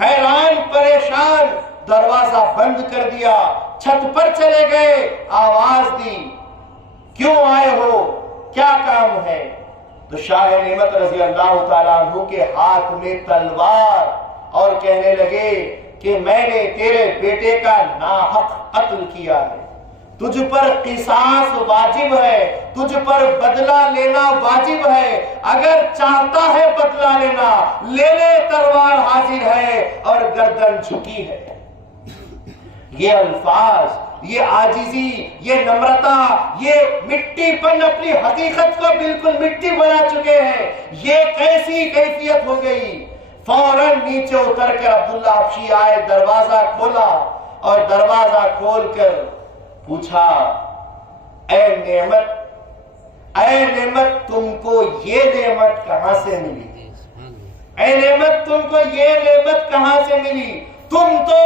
حیران پریشان دروازہ بند کر دیا، چھت پر چلے گئے، آواز دی کیوں آئے ہو، کیا کام ہے؟ تو شاہ نعمت رضی اللہ تعالیٰ عنہ کے ہاتھ میں تلوار، اور کہنے لگے کہ میں نے تیرے بیٹے کا ناحق قتل کیا ہے، تجھ پر قصاص واجب ہے، تجھ پر بدلہ لینا واجب ہے، اگر چاہتا ہے بدلہ لینا لے لے، تلوار حاضر ہے اور گردن جھکی ہے. یہ الفاظ، یہ عاجزی، یہ نمرتا، یہ مٹی پن اپنی حقیقت کو بالکل مٹی بنا چکے ہیں. یہ کیسی کیفیت ہو گئی؟ فوراً نیچے اتر کر عبداللہ حبشی آئے، دروازہ کھولا اور دروازہ کھول کر پوچھا اے نعمت تم کو یہ نعمت کہاں سے ملی؟ اے نعمت تم کو یہ نعمت کہاں سے ملی؟ تم تو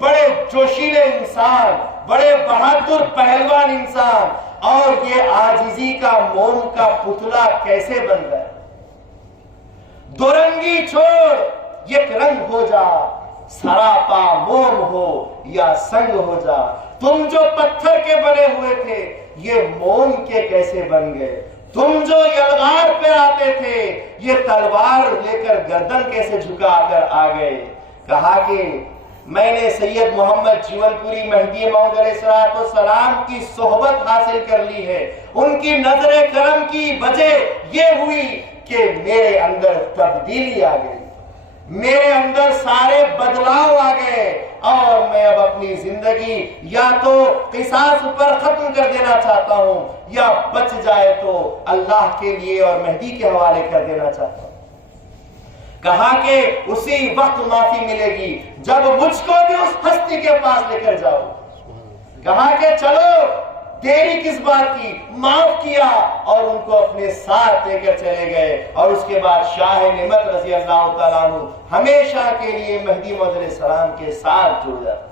بڑے جوشیلے انسان، بڑے بہادر پہلوان انسان، اور یہ عاجزی کا موم کا پتلا کیسے بن گئے؟ دو رنگی چھوڑ، یک رنگ ہو جا، سراپا موم ہو یا سنگ ہو جا. تم جو پتھر کے بنے ہوئے تھے یہ موم کے کیسے بن گئے؟ تم جو یلغار پہ آتے تھے یہ تلوار لے کر گردن کیسے جھکا کر آ گئے؟ کہا کہ میں نے سید محمد جیون پوری مہدی موعود علیہ السلام کی صحبت حاصل کر لی ہے. ان کی نظر کرم کی وجہ یہ ہوئی کہ میرے اندر تبدیلی آ گئی، میرے اندر سارے بدلاؤ آ گئے، اور میں اب اپنی زندگی یا تو قصاص پر ختم کر دینا چاہتا ہوں یا بچ جائے تو اللہ کے لیے اور مہدی کے حوالے کر دینا چاہتا ہوں. کہا کہ اسی وقت معافی ملے گی جب مجھ کو بھی اس ہستی کے پاس لے کر جاؤ. کہا کہ چلو دیری کس بات کی, معاف کیا اور ان کو اپنے ساتھ لے کر چلے گئے. اور اس کے بعد شاہ نعمت رضی اللہ تعالیٰ عنہ ہمیشہ کے لیے مہدی موعود علیہ السلام کے ساتھ جڑ جاتا.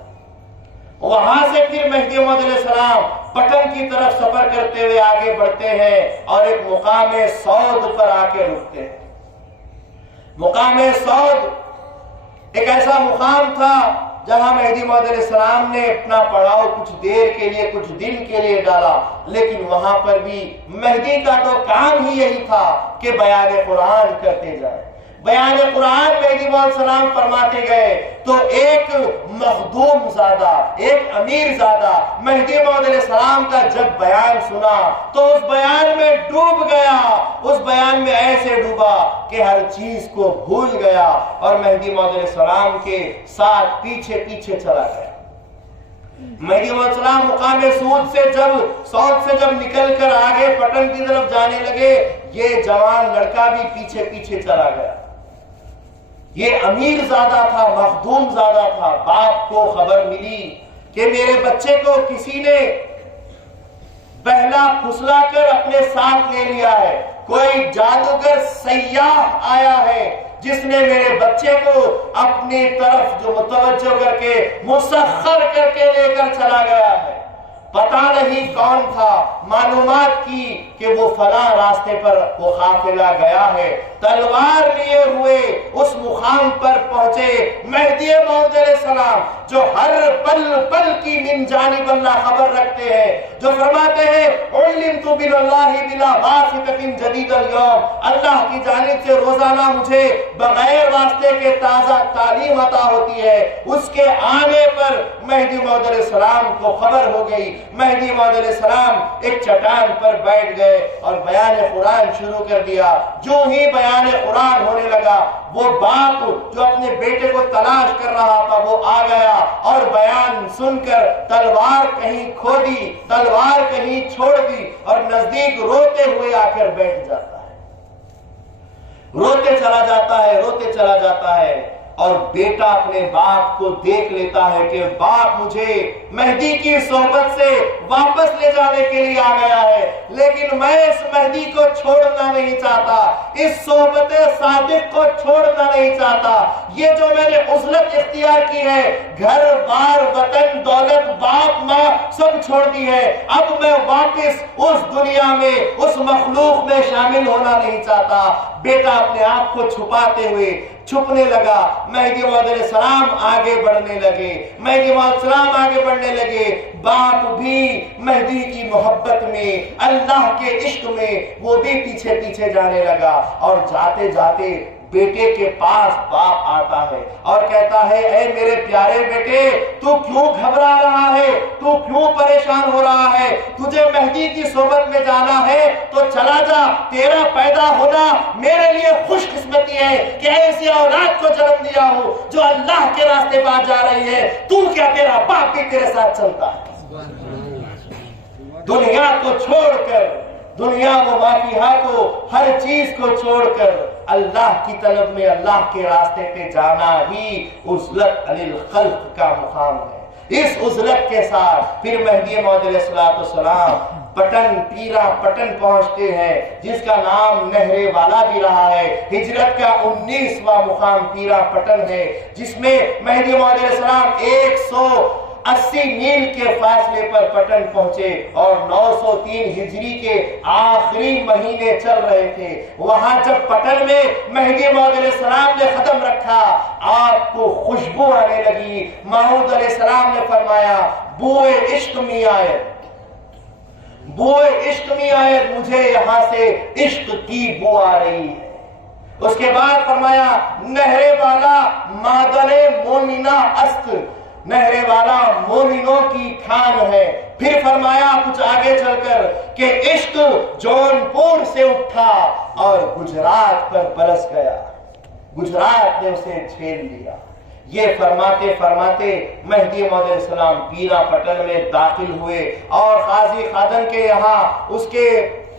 وہاں سے پھر مہدی موعود علیہ السلام پٹن کی طرف سفر کرتے ہوئے آگے بڑھتے ہیں اور ایک مقام سعود پر آ کے رکتے ہیں. مقام سعود ایک ایسا مقام تھا جہاں مہدی موعود علیہ السلام نے اپنا پڑاؤ کچھ دیر کے لیے, کچھ دن کے لیے ڈالا. لیکن وہاں پر بھی مہدی کا تو کام ہی یہی تھا کہ بیان قرآن کرتے جائے. بیان قرآن مہدی موعود علیہ السلام فرماتے گئے تو ایک مخدوم زادہ, ایک امیر زادہ مہدی موعود علیہ السلام کا جب بیان سنا تو اس بیان میں ڈوب گیا. اس بیان میں ایسے ڈوبا کہ ہر چیز کو بھول گیا اور مہدی موعود علیہ السلام کے ساتھ پیچھے پیچھے چلا گیا. مہدی موعود علیہ السلام مقام سعود سے جب نکل کر آگے پٹن کی طرف جانے لگے, یہ جوان لڑکا بھی پیچھے پیچھے چلا گیا. یہ امیر زادہ تھا, مخدوم زادہ تھا. باپ کو خبر ملی کہ میرے بچے کو کسی نے بہلا پھسلا کر اپنے ساتھ لے لیا ہے, کوئی جادوگر سیاح آیا ہے جس نے میرے بچے کو اپنی طرف جو متوجہ کر کے مسخر کر کے لے کر چلا گیا ہے. پتا نہیں کون تھا, معلومات کی کہ وہ فلاں راستے پر وہ قافلہ گیا ہے. تلوار لیے ہوئے اس مقام پر پہنچے مہدی موعود علیہ السلام جو ہر پل پل کی من جانب اللہ خبر رکھتے ہیں, جو فرماتے ہیں علمت من اللہ بلا واسطۃ جدید اليوم, اللہ کی جانب سے روزانہ مجھے بغیر واسطے کے تازہ تعلیم عطا ہوتی ہے. اس کے آنے پر مہدی موعود علیہ السلام کو خبر ہو گئی. مہدی موعود علیہ السلام ایک چٹان پر بیٹھ گئے اور بیان قرآن شروع کر دیا. جو ہی بیان قرآن ہونے لگا وہ باپ جو اپنے بیٹے کو تلاش کر رہا تھا وہ آ گیا اور بیان سن کر تلوار کہیں کھو دی, تلوار کہیں چھوڑ دی اور نزدیک روتے ہوئے آ کر بیٹھ جاتا ہے. روتے چلا جاتا ہے, روتے چلا جاتا ہے. اور بیٹا اپنے باپ کو دیکھ لیتا ہے کہ باپ مجھے مہدی کی صحبت سے واپس لے جانے کے لیے آ گیا ہے, لیکن میں اس مہدی کو چھوڑنا نہیں چاہتا, اس صحبت صادق کو چھوڑنا نہیں چاہتا. یہ جو میں نے عزلت اختیار کی ہے, گھر بار وطن دولت باپ ماں سب چھوڑ دی ہے, اب میں واپس اس دنیا میں اس مخلوق میں شامل ہونا نہیں چاہتا. بیٹا اپنے آپ کو چھپاتے ہوئے چھپنے لگا. مہدی موعود علیہ السلام آگے بڑھنے لگے, مہدی موعود علیہ السلام آگے بڑھنے لگے. باپ بھی مہدی کی محبت میں, اللہ کے عشق میں وہ بھی پیچھے پیچھے جانے لگا. اور جاتے جاتے بیٹے کے پاس باپ آتا ہے اور کہتا ہے اے میرے پیارے بیٹے, تو کیوں گھبرا رہا ہے, تو کیوں پریشان ہو رہا ہے, تجھے مہدی کی صحبت میں جانا ہے تو چلا جا. تیرا پیدا ہونا میرے لیے خوش قسمتی ہے کہ ایسی اولاد کو جنم دیا ہوں جو اللہ کے راستے پر جا رہی ہے. تو کیا تیرا باپ بھی تیرے ساتھ چلتا ہے. دنیا کو چھوڑ کر, دنیا و ما فیہا کو, ہر چیز کو چھوڑ کر اللہ کی طلب میں اللہ کے راستے پہ جانا ہی عزلت عن الخلق کا مقام ہے. اس عزلت کے ساتھ پھر مہدی موعود علیہ السلام پٹن, پیرا پٹن پہنچتے ہیں جس کا نام نہرے والا بھی رہا ہے. ہجرت کا 19واں مقام پیرا پٹن ہے جس میں مہدی موعود علیہ السلام 180 میل کے فاصلے پر پٹن پہنچے اور 903 ہجری کے آخری مہینے چل رہے تھے. وہاں جب پٹن میں مہدی موعود علیہ السلام نے قدم رکھا آپ کو خوشبو آنے لگی. موعود علیہ السلام نے فرمایا بوئے عشق می آئے, بوئے عشق می آئے, مجھے یہاں سے عشق کی بو آ رہی ہے. اس کے بعد فرمایا نہرے والا مادر مومنہ است, نہرے والا مومنوں کی کھان ہے. پھر فرمایا کچھ آگے چل کر کہ عشق جون پور سے اٹھا اور گجرات پر برس گیا, گجرات نے اسے جھیل لیا. یہ فرماتے فرماتے مہدی موعود علیہ السلام پیرا پٹن میں داخل ہوئے اور قاضی خادن کے یہاں اس کے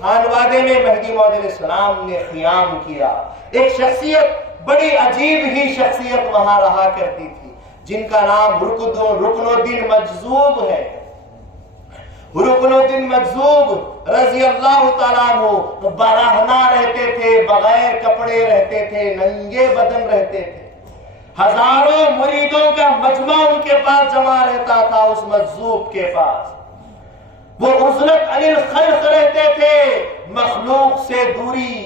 خانوادے میں مہدی موعود علیہ السلام نے قیام کیا. ایک شخصیت بڑی عجیب ہی شخصیت وہاں رہا کرتی تھی، جن کا نام رکن الدین مجذوب ہے۔ رکن الدین مجذوب رضی اللہ تعالیٰ عنہ برہنہ رہتے تھے، بغیر کپڑے رہتے تھے، ننگے بدن رہتے تھے، ہزاروں مریدوں کا مجمع ان کے پاس جمع رہتا تھا، اس مجذوب کے پاس۔ وہ عزلت عن الخلق رہتے تھے، مخلوق سے دوری۔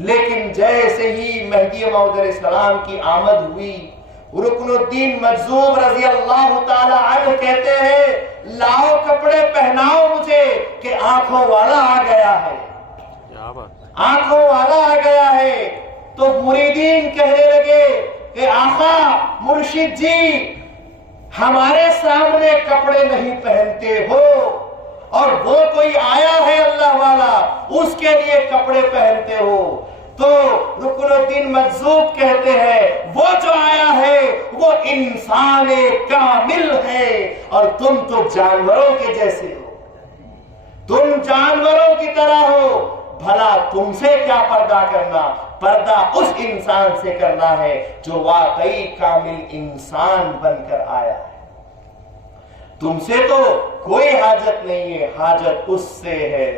لیکن جیسے ہی مہدی موعود علیہ السلام کی آمد ہوئی، رکن الدین مجذوب رضی اللہ تعالی عنہ کہتے ہیں لاؤ کپڑے پہناؤ مجھے کہ آنکھوں والا آ گیا ہے، آنکھوں والا آ گیا ہے۔ تو مریدین کہنے لگے کہ آقا مرشد جی ہمارے سامنے کپڑے نہیں پہنتے ہو، اور وہ کوئی آیا ہے اللہ والا اس کے لیے کپڑے پہنتے ہو۔ تو رکن الدین مجذوب کہتے ہیں وہ جو آیا ہے وہ انسان کامل ہے، اور تم تو جانوروں کے جیسے ہو، تم جانوروں کی طرح ہو، بھلا تم سے کیا پردہ کرنا، پردہ اس انسان سے کرنا ہے جو واقعی کامل انسان بن کر آیا ہے۔ تم سے تو کوئی حاجت نہیں ہے، حاجت اس سے ہے۔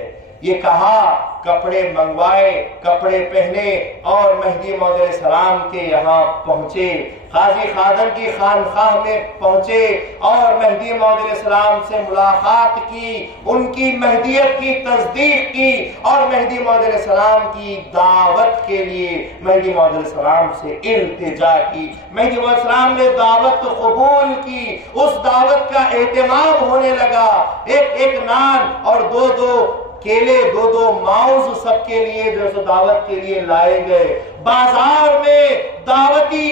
یہ کہا، کپڑے منگوائے، کپڑے پہنے اور مہدی موعود علیہ السلام کے یہاں پہنچے، قاضی خادم کی خانقاہ میں پہنچے اور مہدی موعود علیہ السلام سے ملاقات کی، ان کی مہدیت کی تصدیق کی اور مہدی موعود علیہ السلام کی دعوت کے لیے مہدی موعود علیہ السلام سے التجا کی۔ مہدی موعود علیہ السلام نے دعوت قبول کی، اس دعوت کا اہتمام ہونے لگا، ایک نان اور دو کیلے، دو ماؤز سب کے لیے جو سو دعوت کے لیے لائے گئے۔ بازار میں دعوتی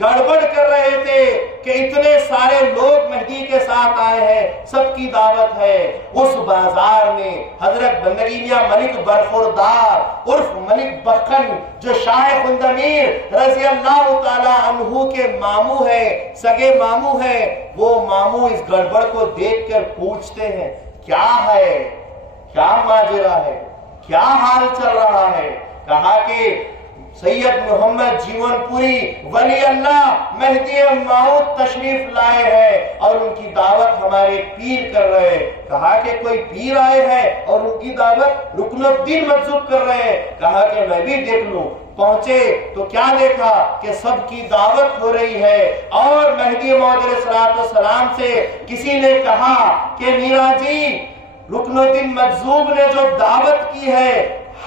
گڑبڑ کر رہے تھے کہ اتنے سارے لوگ مہدی کے ساتھ آئے ہیں، سب کی دعوت ہے۔ اس بازار میں حضرت بندگی میاں ملک برخوردار عرف ملک بخن جو شاہ خندمیر رضی اللہ تعالی عنہ کے ماموں ہے، سگے ماموں ہے، وہ ماموں اس گڑبڑ کو دیکھ کر پوچھتے ہیں کیا ہے، کیا ماجرا ہے، کیا حال چل رہا ہے؟ کہا کہ سید محمد جیون پوری ولی اللہ مہدی موعود تشریف لائے ہیں اور ان کی دعوت ہمارے پیر کر رہے ہیں۔ کہا کہ کوئی پیر آئے ہیں اور ان کی دعوت رکن الدین مجذوب کر رہے ہیں؟ کہا کہ میں بھی دیکھ لوں۔ پہنچے تو کیا دیکھا کہ سب کی دعوت ہو رہی ہے، اور مہدی موعود علیہ السلام سے کسی نے کہا کہ میرا جی رکن الدین مجذوب نے جو دعوت کی ہے،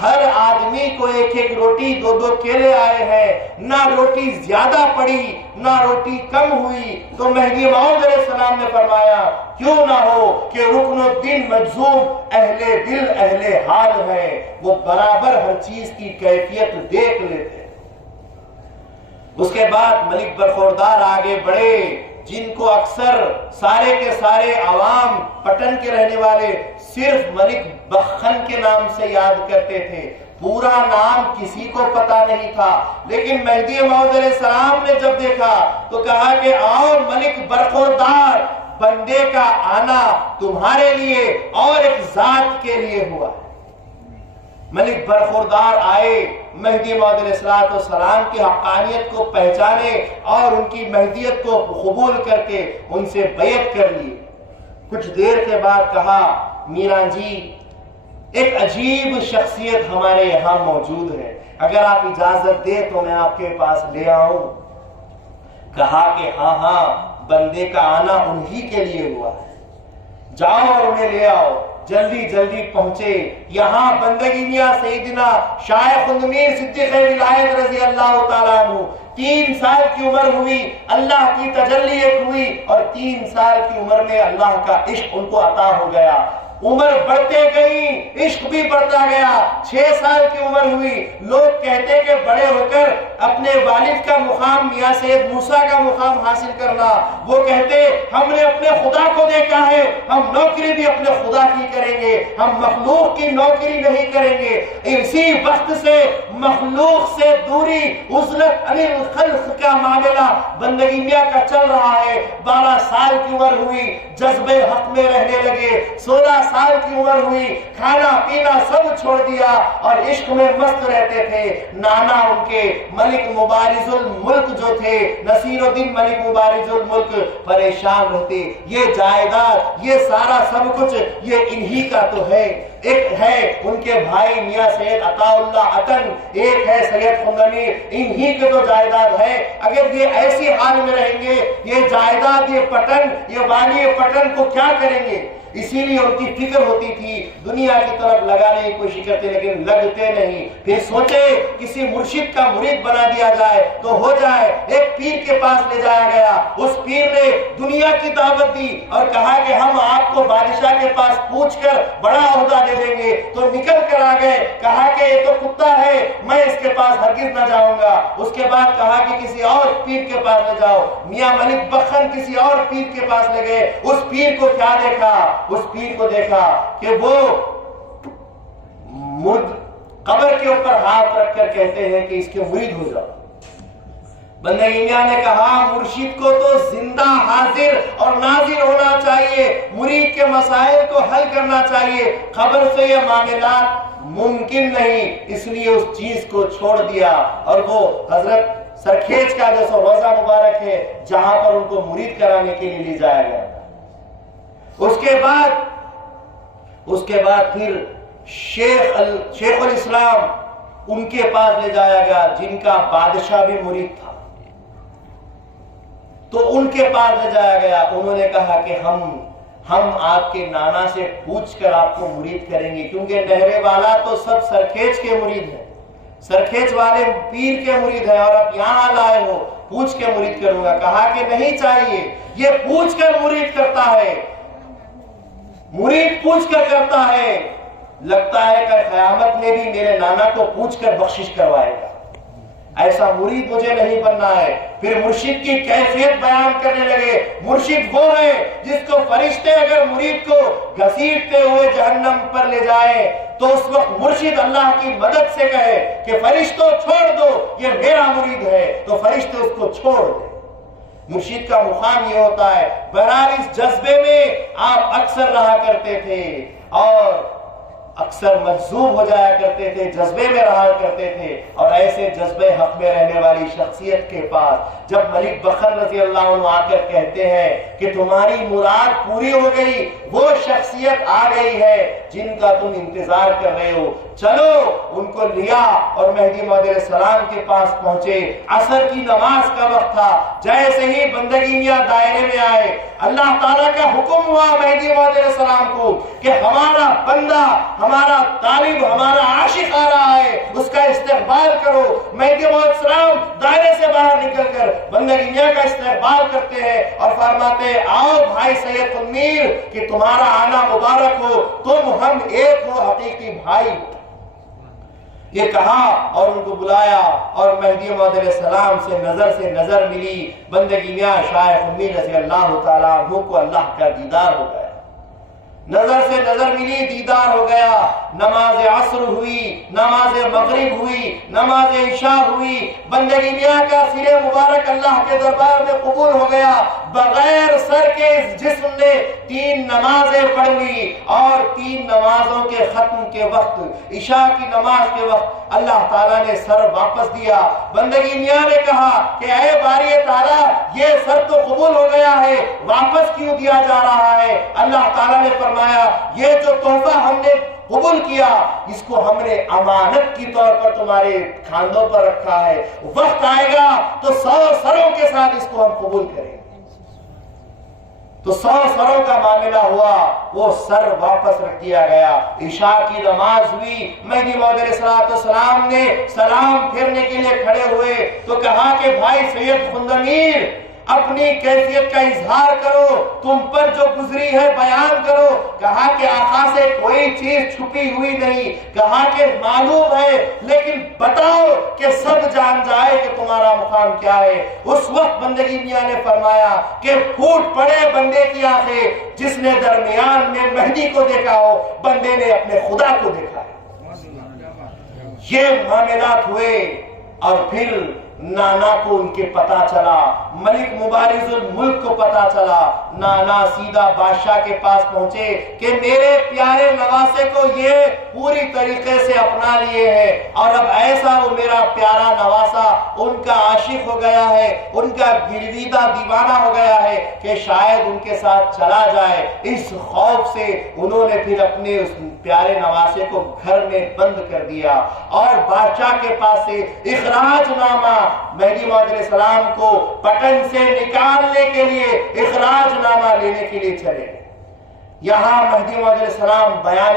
ہر آدمی کو ایک روٹی، دو کیلے آئے ہیں، نہ روٹی زیادہ پڑی نہ روٹی کم ہوئی۔ تو مہدی موعود علیہ السلام نے فرمایا کیوں نہ ہو کہ رکن الدین مجذوب اہل دل اہل حال ہے، وہ برابر ہر چیز کی کیفیت دیکھ لیتے۔ اس کے بعد ملک برخوردار آگے بڑھے، جن کو اکثر سارے کے سارے عوام پٹن کے رہنے والے صرف ملک بخن کے نام سے یاد کرتے تھے، پورا نام کسی کو پتا نہیں تھا۔ لیکن مہدی موعود علیہ السلام نے جب دیکھا تو کہا کہ آؤ ملک برخوردار، بندے کا آنا تمہارے لیے اور ایک ذات کے لیے ہوا ہے۔ ملک برخوردار آئے، مہدی موعود علیہ السلام کی حقانیت کو پہچانے اور ان کی مہدیت کو قبول کر کے ان سے بیعت کر لی۔ کچھ دیر کے بعد کہا میرا جی ایک عجیب شخصیت ہمارے یہاں موجود ہے، اگر آپ اجازت دے تو میں آپ کے پاس لے آؤں؟ کہا کہ ہاں بندے کا آنا انہی کے لیے ہوا ہے، جاؤ اور انہیں لے آؤ۔ جلدی جلدی پہنچے، یہاں بندگی میاں سیدنا شاہ خندمیر صدیق ولایت رضی اللہ تعالیٰ عنہ 3 سال کی عمر ہوئی، اللہ کی تجلی ایک ہوئی، اور 3 سال کی عمر میں اللہ کا عشق ان کو عطا ہو گیا۔ عمر بڑھتے گئی، عشق بھی بڑھتا گیا۔ 6 سال کی عمر ہوئی، لوگ کہتے کہ بڑے ہو کر اپنے والد کا مقام میاں سید موسیٰ کا مقام حاصل کرنا، وہ کہتے ہم نے اپنے خدا کو دیکھا ہے، ہم نوکری بھی اپنے خدا کی کریں گے، ہم مخلوق کی نوکری نہیں کریں گے۔ اسی وقت سے مخلوق سے دوری، عزلت عن الخلق کا معاملہ بندگی میاں کا چل رہا ہے۔ 12 سال کی عمر ہوئی، جذبے حق میں رہنے لگے۔ 16 سال کی عمر ہوئی، کھانا پینا سب چھوڑ دیا اور عشق میں مست رہتے تھے۔ نانا ان کے ملک مبارز الملک جو تھے، نصیر الدین ملک مبارز الملک، پریشان رہتے۔ یہ جائیداد، یہ سارا سب کچھ یہ انہی کا تو ہے۔ ایک ہے ان کے بھائی میاں سید عطا اللہ عطن، ایک ہے سید خندمیر، انہی کے تو جائیداد ہے۔ اگر یہ ایسی حال میں رہیں گے، یہ جائیداد، یہ پٹن، یہ والی پٹن کو کیا کریں گے؟ اسی لیے ان کی فکر ہوتی تھی دنیا کی طرف لگانے کی کوشش کرتے لیکن لگتے نہیں۔ پھر سوچے کسی مرشد کا مرید بنا دیا جائے تو ہو جائے۔ ایک پیر کے پاس لے جایا گیا، اس پیر نے دنیا کی دعوت دی اور کہا کہ ہم آپ کو بادشاہ کے پاس پوچھ کر بڑا عہدہ دے دیں گے، تو نکل کر آ گئے۔ کہا کہ یہ تو کتا ہے، میں اس کے پاس ہرگز نہ جاؤں گا۔ اس کے بعد کہا کہ کسی اور پیر کے پاس لے جاؤ۔ میاں ملک بخن کسی اور پیر کے پاس لے گئے۔ اس پیر کو کیا دیکھا؟ اس پیر کو دیکھا کہ وہ مرد قبر کے اوپر ہاتھ رکھ کر کہتے ہیں کہ اس کے مرید ہو جاؤ۔ بندگی میاں نے کہا مرشد کو تو زندہ حاضر اور ناظر ہونا چاہیے، مرید کے مسائل کو حل کرنا چاہیے، قبر سے یہ معاملات ممکن نہیں۔ اس لیے اس چیز کو چھوڑ دیا اور وہ حضرت سرکھیج کا جو سو روزہ مبارک ہے جہاں پر ان کو مرید کرانے کے لیے لے جایا گیا۔ اس کے بعد پھر شیخ الاسلام ان کے پاس لے جایا گیا جن کا بادشاہ بھی مرید تھا، تو ان کے پاس لے جایا گیا۔ انہوں نے کہا کہ ہم آپ کے نانا سے پوچھ کر آپ کو مرید کریں گے، کیونکہ نہرے والا تو سب سرکھیج کے مرید ہیں، سرکھیج والے پیر کے مرید ہیں، اور اب یہاں لائے ہو پوچھ کے مرید کروں گا۔ کہا کہ نہیں چاہیے، یہ پوچھ کر مرید کرتا ہے، مرید پوچھ کر کرتا ہے، لگتا ہے کہ قیامت میں بھی میرے نانا کو پوچھ کر بخشش کروائے گا، ایسا مرید مجھے نہیں بننا ہے۔ پھر مرشد کی کیفیت بیان کرنے لگے۔ مرشد وہ ہے جس کو فرشتے اگر مرید کو گھسیٹتے ہوئے جہنم پر لے جائیں تو اس وقت مرشد اللہ کی مدد سے کہے کہ فرشتوں چھوڑ دو، یہ میرا مرید ہے، تو فرشتے اس کو چھوڑ دیں۔ مرشد کا مقام یہ ہوتا ہے۔ بہرحال اس جذبے میں آپ اکثر رہا کرتے تھے اور اکثر مجذوب ہو جایا کرتے تھے، جذبے میں رہا کرتے تھے، اور ایسے جذبے حق میں رہنے والی شخصیت کے پاس جب ملک بخر رضی اللہ عنہ آ کر کہتے ہیں کہ تمہاری مراد پوری ہو گئی، وہ شخصیت آ گئی ہے جن کا تم انتظار کر رہے ہو، چلو ان کو لیا اور مہدی موعود علیہ السلام کے پاس پہنچے۔ عصر کی نماز کا وقت تھا، جیسے ہی بندگی میاں دائرے میں آئے، اللہ تعالیٰ کا حکم ہوا مہدی موعود علیہ السلام کو کہ ہمارا بندہ، ہمارا طالب، ہمارا عاشق آ رہا ہے، اس کا استقبال کرو۔ مہدی موعود علیہ السلام دائرے سے باہر نکل کر بندگی میاں کا استقبال کرتے ہیں اور فرماتے ہیں آؤ بھائی سید خندمیر کہ تمہارا آنا مبارک ہو، تم ہم ایک ہو، حقیقی بھائی۔ یہ کہا اور ان کو بلایا اور مہدی موعود علیہ السلام سے نظر ملی۔ بندگی میاں شاہ خندمیر رضی اللہ تعالیٰ عنہ کو اللہ کا دیدار ہو گیا، نظر سے نظر ملی، دیدار ہو گیا۔ نماز عصر ہوئی، نماز مغرب ہوئی، نماز عشاء ہوئی، بندگی میاں کا سر مبارک اللہ کے دربار میں قبول ہو گیا۔ بغیر سر کے اس جسم نے 3 نمازیں پڑھ لی اور 3 نمازوں کے ختم کے وقت، عشاء کی نماز کے وقت اللہ تعالیٰ نے سر واپس دیا۔ بندگی میاں نے کہا کہ اے باری تعالیٰ، یہ سر تو قبول ہو گیا ہے، واپس کیوں دیا جا رہا ہے؟ اللہ تعالیٰ نے فرمایا یہ جو تحفہ ہم نے قبول کیا اس کو ہم نے امانت کی طور پر تمہارے کھاندوں پر رکھا ہے، وقت آئے گا تو 100 سروں کے ساتھ اس کو ہم قبول کریں گے۔ تو 100 سروں کا معاملہ ہوا، وہ سر واپس رکھ دیا گیا۔ عشاء کی نماز ہوئی، مہدی موعود علیہ السلام نے سلام پھیرنے کے لیے کھڑے ہوئے تو کہا کہ بھائی سید خندمیر اپنی کیفیت کا اظہار کرو، تم پر جو گزری ہے بیان کرو۔ کہا کہ آقا سے کوئی چیز چھپی ہوئی نہیں، کہا کہ معلوم ہے لیکن بتاؤ کہ سب جان جائے کہ تمہارا مقام کیا ہے۔ اس وقت بندگی میاں نے فرمایا کہ پھوٹ پڑے بندے کی آنکھیں، جس نے درمیان میں مہدی کو دیکھا ہو، بندے نے اپنے خدا کو دیکھا ہے۔ یہ معاملات ہوئے اور پھر نانا کو ان کے پتا چلا، ملک مبارز الملک کو پتا چلا، نانا سیدھا بادشاہ کے پاس پہنچے کہ میرے پیارے نواسے کو یہ پوری طریقے سے اپنا لیے ہے اور اب ایسا وہ میرا پیارا نواسا ان کا عاشق ہو گیا ہے، ان کا گرویدہ دیوانہ ہو گیا ہے کہ شاید ان کے ساتھ چلا جائے۔ اس خوف سے انہوں نے پھر اپنے اس پیارے نواسے کو گھر میں بند کر دیا اور بادشاہ کے پاس سے اخراج نامہ مہدی موعود علیہ السلام کو پٹن سے نکالنے کے لیے اخراج نامہ لینے کے لیے چلے گئے۔ یہاں مہدی موعود علیہ السلام بیان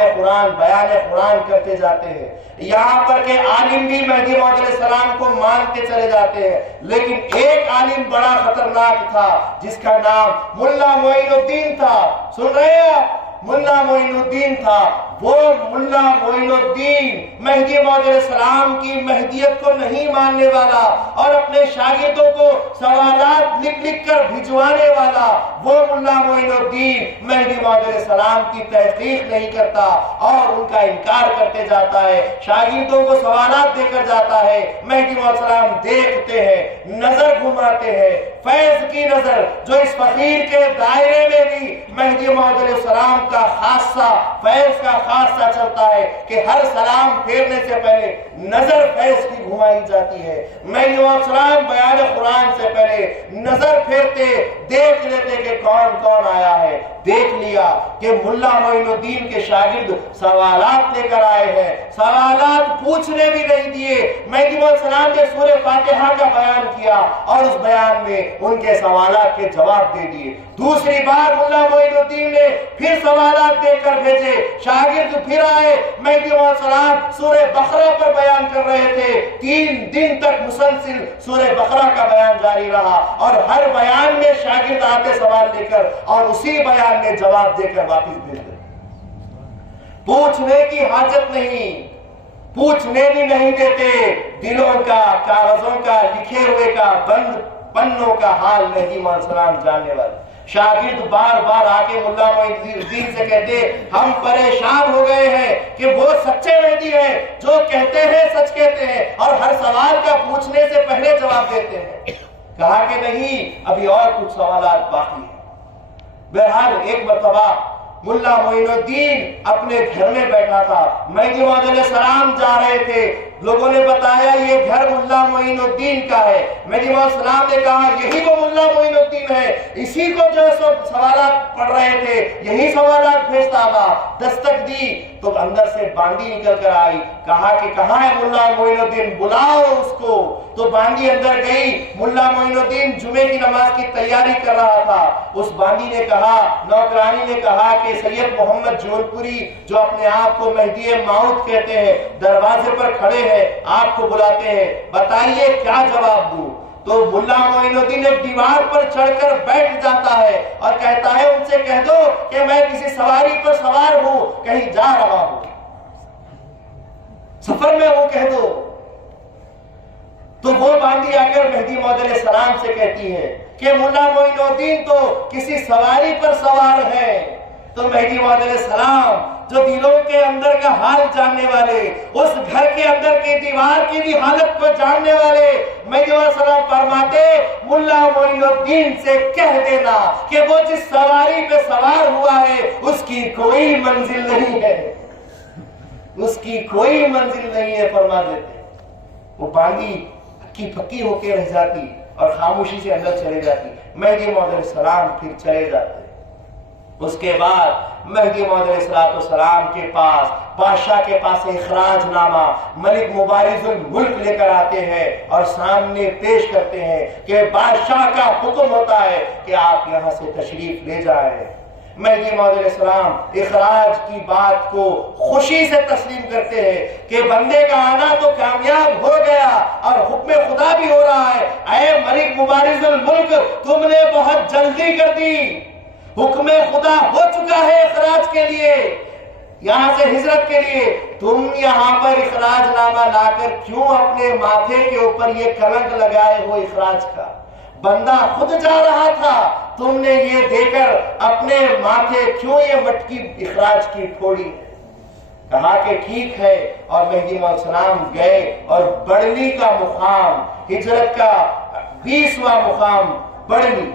قرآن کرتے جاتے ہیں، یہاں پر کہ عالم بھی مہدی موعود علیہ السلام کو مانتے چلے جاتے ہیں، لیکن ایک عالم بڑا خطرناک تھا جس کا نام ملا معین الدین تھا۔ سن رہے ہیں آپ؟ ملا معین الدین تھا۔ وہ ملا معین الدین مہدی موعود علیہ السلام کی مہدیت کو نہیں ماننے والا اور اپنے شاگردوں کو سوالات لکھ کر بھجوانے والا، وہ ملا معین الدین مہدی موعود علیہ السلام کی تحقیق نہیں کرتا اور ان کا انکار کرتے جاتا ہے، شاگردوں کو سوالات دے کر جاتا ہے۔ مہدی موعود علیہ السلام دیکھتے ہیں، نظر گھماتے ہیں، فیض کی نظر جو اس فقیر کے دائرے میں بھی مہدی موعود علیہ السلام کا خاصہ فیض کا خاصہ چلتا ہے کہ ہر سلام پھیرنے سے پہلے نظر فیض کی گھمائی جاتی ہے۔ مہدی موعود علیہ السلام بیان قرآن سے پہلے نظر پھیرتے، دیکھ لیتے کہ کون کون آیا ہے۔ دیکھ لیا کہ ملا معین الدین کے شاگرد سوالات لے کر آئے ہیں، سوالات پوچھنے بھی نہیں دیے۔ مہدی موعود علیہ السلام نے سورہ فاتحہ کا بیان کیا اور اس بیان میں ان کے سوالات کے جواب دے دیے۔ دوسری بار ملا معین الدین نے پھر سوالات دے کر بھیجے، شاگرد پھر آئے، مہدی موعود علیہ السلام سورہ بقرہ پر بیان کر رہے تھے۔ 3 دن تک مسلسل سورہ بقرہ کا بیان جاری رہا اور ہر بیان میں شاگرد آتے سوال لے کر اور اسی بیان میں جواب دے کر واپس بھیج دے۔ پوچھنے کی حاجت نہیں، پوچھنے بھی نہیں دیتے۔ دلوں کا، کاغذوں کا، لکھے ہوئے کا، بند پنوں کا حال مہدی موعود علیہ السلام جاننے والے۔ شاگرد بار بار آ کے ملا معین الدین سے کہتے ہم پریشان ہو گئے ہیں کہ وہ سچے مہدی ہیں جو کہتے ہیں سچ کہتے ہیں اور ہر سوال کا پوچھنے سے پہلے جواب دیتے ہیں۔ کہا کہ نہیں، ابھی اور کچھ سوالات باقی ہیں۔ بہرحال ایک مرتبہ ملا معین الدین اپنے گھر میں بیٹھا تھا، مہدی موعود علیہ السلام جا رہے تھے، لوگوں نے بتایا یہ گھر ملا معین الدین کا ہے۔ مہدی موعود علیہ السلام نے کہا یہی وہ ملا معین الدین ہے، اسی کو جو سب سوالات پڑھ رہے تھے یہی سوالات بھیجتا تھا۔ دستک دی تو اندر سے باندی نکل کر آئی، کہا کہ کہاں ہے ملا معین الدین، بلاؤ اس کو۔ تو باندی اندر گئی، ملا معین الدین جمعے کی نماز کی تیاری کر رہا تھا۔ اس باندی نے کہا، نوکرانی نے کہا کہ سید محمد جون پوری جو اپنے آپ کو مہدی موعود کہتے ہیں دروازے پر کھڑے ہیں، آپ کو بلاتے ہیں، بتائیے کیا جواب دوں۔ تو ملا معین الدین ایک دیوار پر چڑھ کر بیٹھ جاتا ہے اور کہتا ہے ان سے کہہ دو کہ میں کسی سواری پر سوار ہوں، کہیں جا رہا ہوں، سفر میں ہوں، کہہ دو۔ تو وہ باندی آ کر مہدی موعود علیہ السلام سے کہتی ہے کہ ملا معین الدین تو کسی سواری پر سوار ہے۔ تو مہدی موعود علیہ السلام جو دلوں کے اندر کا حال جاننے والے، اس گھر کے اندر کی دیوار کی بھی حالت کو جاننے والے، مہدی موعود علیہ السلام فرماتے ملا معین الدین سے کہہ دینا کہ وہ جس سواری پہ سوار ہوا ہے اس کی کوئی منزل نہیں ہے، اس کی کوئی منزل نہیں ہے، فرما دیتے۔ وہ باندی ہکی پکی ہو کے رہ جاتی اور خاموشی سے اندر چلے جاتی۔ مہدی موعود علیہ السلام پھر چلے جاتے۔ اس کے بعد مہدی موعود علیہ السلام کے پاس، بادشاہ کے پاس اخراج نامہ ملک مبارز الملک لے کر آتے ہیں اور سامنے پیش کرتے ہیں کہ بادشاہ کا حکم ہوتا ہے کہ آپ یہاں سے تشریف لے جائیں۔ مہدی موعود علیہ السلام اخراج کی بات کو خوشی سے تسلیم کرتے ہیں کہ بندے کا آنا تو کامیاب ہو گیا اور حکم خدا بھی ہو رہا ہے۔ اے ملک مبارز الملک، تم نے بہت جلدی کر دی، حکم خدا ہو چکا ہے اخراج کے لیے، یہاں سے ہجرت کے لیے۔ تم یہاں پر اخراج نامہ لا کر کیوں اپنے ماتھے کے اوپر یہ کلنک لگائے ہو اخراج کا؟ بندہ خود جا رہا تھا، تم نے یہ دے کر اپنے ماتھے کیوں یہ مٹکی اخراج کی پھوڑی؟ کہا کہ ٹھیک ہے، اور مہدی موعود السلام گئے اور بڑھنی کا مقام، ہجرت کا 20واں مقام بڑھنی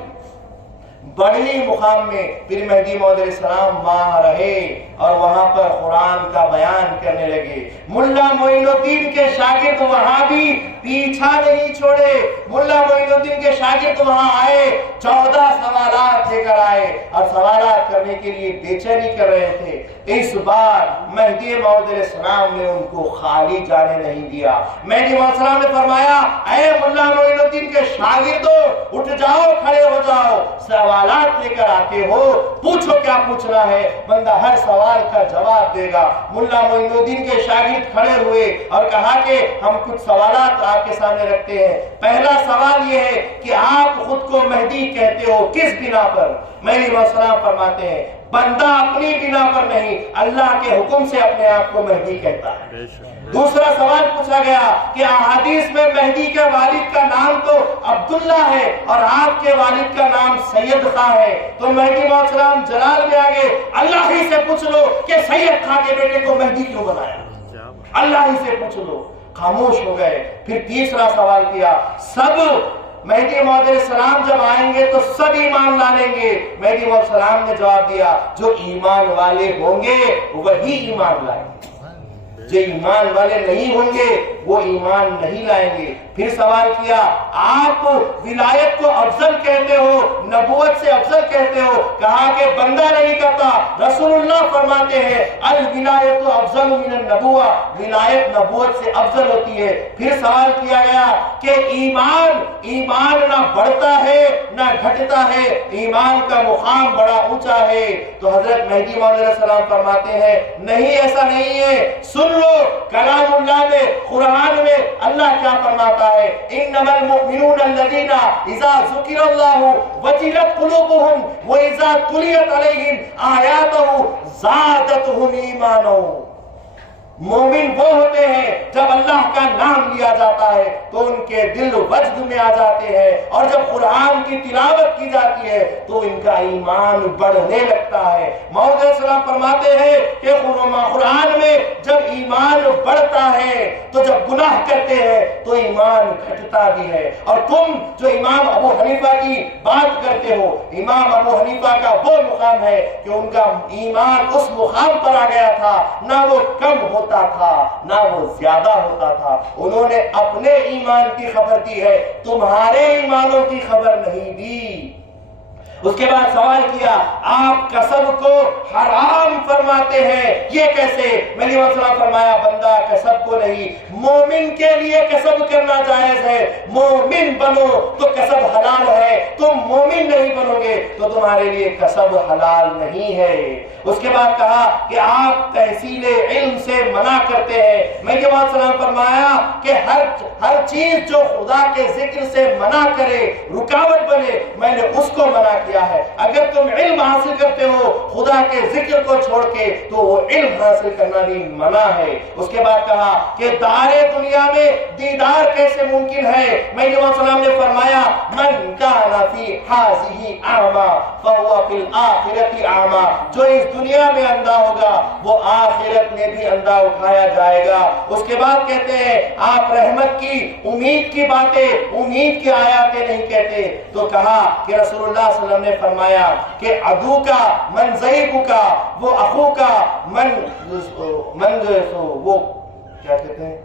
مقام میں پھر مہدی موعود علیہ السلام وہاں رہے اور وہاں پر قرآن کا بیان کرنے لگے۔ ملا معین الدین کے شاگرد وہاں بھی پیچھا نہیں چھوڑے، ملا معین الدین کے شاگرد وہاں آئے، 14 سوالات لے کر آئے اور سوالات کرنے کے لیے بے چینی کر رہے تھے۔ اس بار مہدی موعود علیہ السلام نے ان کو خالی جانے نہیں دیا۔ مہدی موعود علیہ السلام نے فرمایا، اے ملا معین الدین کے شاگردوں، اٹھ جاؤ، کھڑے ہو جاؤ، سوالات لے کر آتے ہو، پوچھو کیا پوچھنا ہے، بندہ ہر سوال کا جواب دے گا۔ ملا معین الدین کے شاگرد کھڑے ہوئے اور کہا کہ ہم کچھ سوالات آپ کے سامنے رکھتے ہیں۔ پہلا سوال یہ ہے کہ آپ خود کو مہدی کہتے ہو کس بنا پر؟ مہدی موعود السلام فرماتے ہیں، بندہ اپنی بنا پر نہیں، اللہ کے حکم سے اپنے آپ کو مہدی کہتا ہے۔ دوسرا سوال پوچھا گیا کہ احادیث میں مہدی کے والد کا نام تو عبداللہ ہے اور آپ کے والد کا نام سید خاں ہے، تو مہدی موعود السلام جلال میں آگے، اللہ ہی سے پوچھ لو کہ سید خاں کے بیٹے کو مہدی کیوں بنایا، اللہ ہی سے پوچھ لو۔ خاموش ہو گئے۔ پھر تیسرا سوال کیا، سب مہدی موعود علیہ السلام جب آئیں گے تو سب ایمان لائیں گے؟ مہدی موعود السلام نے جواب دیا، جو ایمان والے ہوں گے وہی ایمان لائیں گے، جو ایمان والے نہیں ہوں گے وہ ایمان نہیں لائیں گے۔ پھر سوال کیا، آپ ولایت کو افضل کہتے ہو، نبوت سے افضل کہتے ہو؟ کہا کہ بندہ نہیں کہتا، رسول اللہ فرماتے ہیں الولایت افضل من النبوہ، ولایت نبوت سے افضل ہوتی ہے۔ پھر سوال کیا گیا کہ ایمان نہ بڑھتا ہے نہ گھٹتا ہے، ایمان کا مقام بڑا اونچا ہے۔ تو حضرت مہدی موعود علیہ السلام فرماتے ہیں نہیں، ایسا نہیں ہے، سن لو کلام اللہ میں، قرآن میں اللہ کیا فرماتا ہے، انما المؤمنون الذین اذا ذکر اللہ وجلت قلوبهم واذا تلیت علیہم آیاتہ زادتهم ایمانا۔ مومن وہ ہوتے ہیں جب اللہ کا نام لیا جاتا ہے تو ان کے دل وجد میں آ جاتے ہیں، اور جب قرآن کی تلاوت کی جاتی ہے تو ان کا ایمان بڑھنے لگتا ہے۔ موعود علیہ السلام فرماتے ہیں کہ قرآن میں جب ایمان بڑھتا ہے تو جب گناہ کرتے ہیں تو ایمان گھٹتا بھی ہے۔ اور تم جو امام ابو حنیفہ کی بات کرتے ہو، امام ابو حنیفہ کا وہ مقام ہے کہ ان کا ایمان اس مقام پر آ گیا تھا، نہ وہ کم ہوتا تھا نہ وہ زیادہ ہوتا تھا۔ انہوں نے اپنے ایمان کی خبر دی ہے، تمہارے ایمانوں کی خبر نہیں دی۔ اس کے بعد سوال کیا، آپ کسب کو حرام فرماتے ہیں، یہ کیسے؟ میں نے فرمایا بندہ کسب کو نہیں، مومن کے لیے کسب کرنا جائز ہے، مومن بنو تو کسب حلال ہے، تم مومن نہیں بنو گے تو تمہارے لیے کسب حلال نہیں ہے۔ اس کے بعد کہا کہ آپ تحصیل علم سے منع کرتے ہیں۔ میں نے فرمایا کہ ہر چیز جو خدا کے ذکر سے منع کرے، رکاوٹ بنے، میں نے اس کو منع کیا ہے۔ اگر تم علم حاصل کرتے ہو خدا کے ذکر کو چھوڑ کے تو وہ علم حاصل کرنا بھی منع ہے۔ اس کے بعد کہا کہ دار دنیا میں دیدار کیسے ممکن ہے؟ میں نے فرمایا من کان فی ہذہ اعمی فہو فی الآخرۃ اعمی، جو اس دنیا میں اندھا ہوگا وہ آخرت میں بھی اندھا اٹھایا جائے گا۔ اس کے بعد کہتے ہیں آپ رحمت کی امید کی باتیں، امید کی آیاتیں نہیں کہتے، تو کہا کہ رسول اللہ صلی اللہ علیہ وسلم نے فرمایا کہ عدو کا من ضعیف کا وہ اخو کا من وہ کیا کہتے ہیں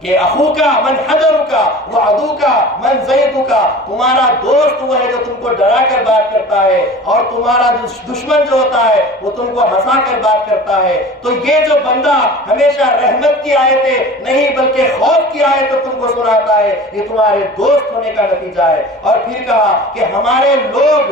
کہ اخو کا من حضر کا وہ عدو کا من ضعیف کا، تمہارا دوست وہ ہے جو تم کو ڈرا کر بات کرتا ہے، اور تمہارا دشمن جو ہوتا ہے وہ تم کو ہنسا کر بات کرتا ہے۔ تو یہ جو بندہ ہمیشہ رحمت کی آیتیں نہیں بلکہ خوف کی آیتیں تم کو سناتا ہے، یہ تمہارے دوست ہونے کا نتیجہ ہے۔ اور پھر کہا کہ ہمارے لوگ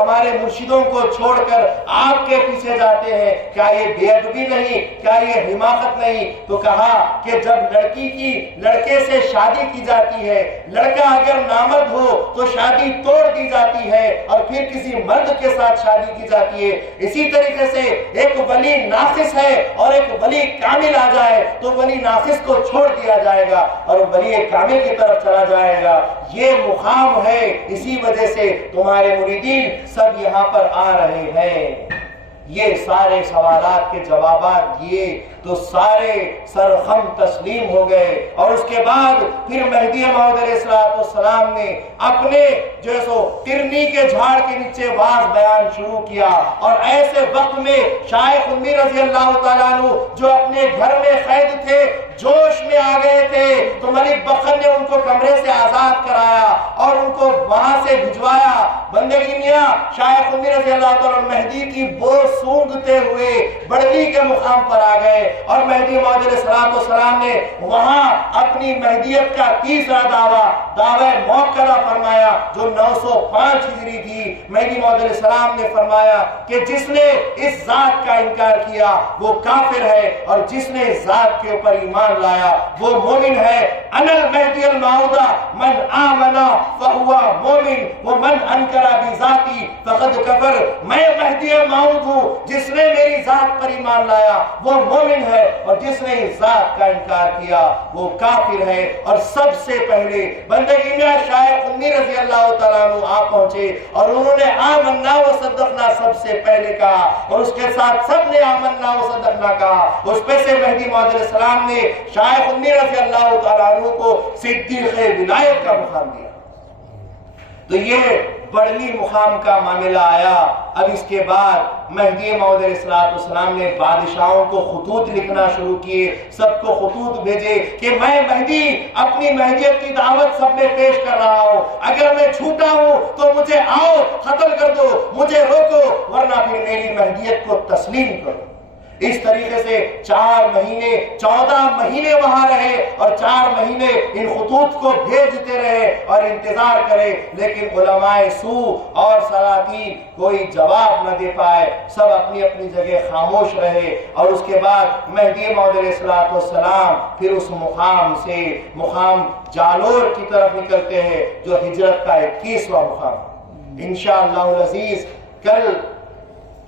ہمارے مرشدوں کو چھوڑ کر آپ کے پیچھے جاتے ہیں، کیا یہ بے ادبی نہیں؟ کیا یہ حماقت نہیں؟ تو کہا کہ جب لڑکے سے شادی کی جاتی ہے، لڑکا اگر نامرد ہو تو شادی توڑ دی جاتی ہے اور پھر کسی مرد کے ساتھ شادی کی جاتی ہے۔ اسی طریقے سے ایک ولی ناقص ہے اور ایک ولی کامل آ جائے تو ولی ناقص کو چھوڑ دیا جائے گا اور ولی کامل کی طرف چلا جائے گا۔ یہ مقام ہے، اسی وجہ سے تمہارے مریدین سب یہاں پر آ رہے ہیں۔ یہ سارے سوالات کے جوابات دیے تو سارے سرخم تسلیم ہو گئے، اور اس کے بعد پھر مہدی موعود علیہ السلام نے اپنے جو ہے سو کرنی کے جھاڑ کے نیچے واز بیان شروع کیا، اور ایسے وقت میں شاہ خنوی رضی اللہ تعالیٰ عنہ جو اپنے گھر میں قید تھے جوش میں آ گئے تھے، تو ملک بخر نے ان کو کمرے سے آزاد کرایا اور ان کو وہاں سے بھجوایا۔ بندگی میاں شاہ خنوی رضی اللہ تعالیٰ مہدی کی بو سونگتے ہوئے بڑھلی کے مقام پر آ گئے، اور مہدی موعود علیہ السلام نے وہاں اپنی مہدیت کا تیسرا دعویٰ موکرہ فرمایا جو 905 ہجری تھی۔ مہدی موعود علیہ السلام نے فرمایا کہ جس نے اس ذات کا انکار کیا وہ کافر ہے، اور جس نے اس ذات کے اوپر ایمان لایا وہ مومن ہے۔ انا المہدی الموعود من آمن فہو مومن ومن انکر بذاتی فقد کفر۔ میں مہدی موعود ہوں، جس نے میری ذات پر ایمان لایا وہ مومن ہے، اور جس نے اس ذات کا انکار کیا وہ کافر ہے۔ اور سب سے پہلے بندگی میں شاہ خنوی رضی اللہ تعالیٰ عنہ آپ پہنچے، اور انہوں نے آمنا و صدقنا سب سے پہلے کہا، اور اس کے ساتھ سب نے آمنا و صدقنا کہا۔ اس پہ سے مہدی موعود علیہ السلام نے شاہ خنوی رضی اللہ تعالیٰ عنہ کو صدیق ولایت کا مقام دیا۔ تو یہ بڑھلی مقام کا معاملہ آیا۔ اب اس کے بعد مہدی موعود علیہ السلام نے بادشاہوں کو خطوط لکھنا شروع کیے، سب کو خطوط بھیجے کہ میں مہدی اپنی مہدیت کی دعوت سب میں پیش کر رہا ہوں، اگر میں جھوٹا ہوں تو مجھے آؤ قتل کر دو، مجھے روکو، ورنہ پھر میری مہدیت کو تسلیم کرو۔ اس طریقے سے 4 مہینے 14 مہینے وہاں رہے، اور 4 مہینے ان خطوط کو بھیجتے رہے اور انتظار کرے، لیکن علماء سوء اور سلاطین کوئی جواب نہ دے پائے، سب اپنی اپنی جگہ خاموش رہے۔ اور اس کے بعد مہدی موعود علیہ السلام پھر اس مقام سے مقام جالور کی طرف نکلتے ہیں جو ہجرت کا 21واں مقام۔ انشاءاللہ العزیز کل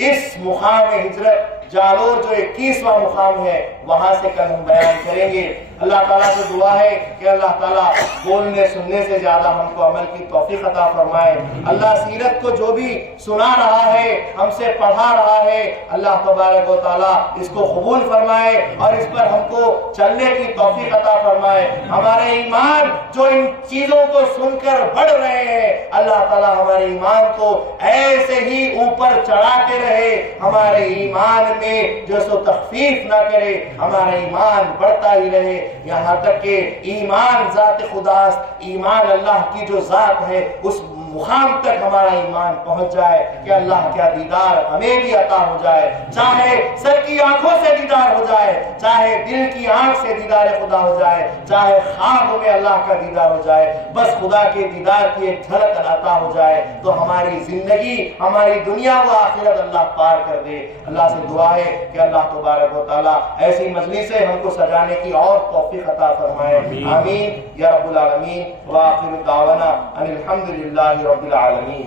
اس مقام ہجرت جالور جو 21واں مقام ہے وہاں سے کل ہم بیان کریں گے۔ اللہ تعالیٰ سے دعا ہے کہ اللہ تعالیٰ بولنے سننے سے زیادہ ہم کو عمل کی توفیق عطا فرمائے۔ اللہ سیرت کو جو بھی سنا رہا ہے، ہم سے پڑھا رہا ہے، اللہ تبارک و تعالیٰ اس کو قبول فرمائے اور اس پر ہم کو چلنے کی توفیق عطا فرمائے۔ ہمارے ایمان جو ان چیزوں کو سن کر بڑھ رہے ہیں، اللہ تعالیٰ ہمارے ایمان کو ایسے ہی اوپر چڑھاتے رہے، ہمارے ایمان میں جو سو تخفیف نہ کرے، ہمارا ایمان بڑھتا ہی رہے، یہاں تک کہ ایمان ذات خداست، ایمان اللہ کی جو ذات ہے اس مقام تک ہمارا ایمان پہنچ جائے کہ اللہ کا دیدار ہمیں بھی عطا ہو جائے، چاہے سر کی آنکھوں سے دیدار ہو جائے، چاہے دل کی آنکھ سے دیدار خدا ہو جائے، چاہے خواب میں اللہ کا دیدار ہو جائے، بس خدا کے دیدار کی ایک جھلک عطا ہو جائے تو ہماری زندگی، ہماری دنیا و آخرت اللہ پار کر دے۔ اللہ سے دعا ہے کہ اللہ تبارک و تعالیٰ ایسی مجلسیں ہم کو سجانے کی اور توفیق عطا فرمائے، آمین یا رب العالمین۔ وآخر دعوانا ان الحمدللہ رب العالمین۔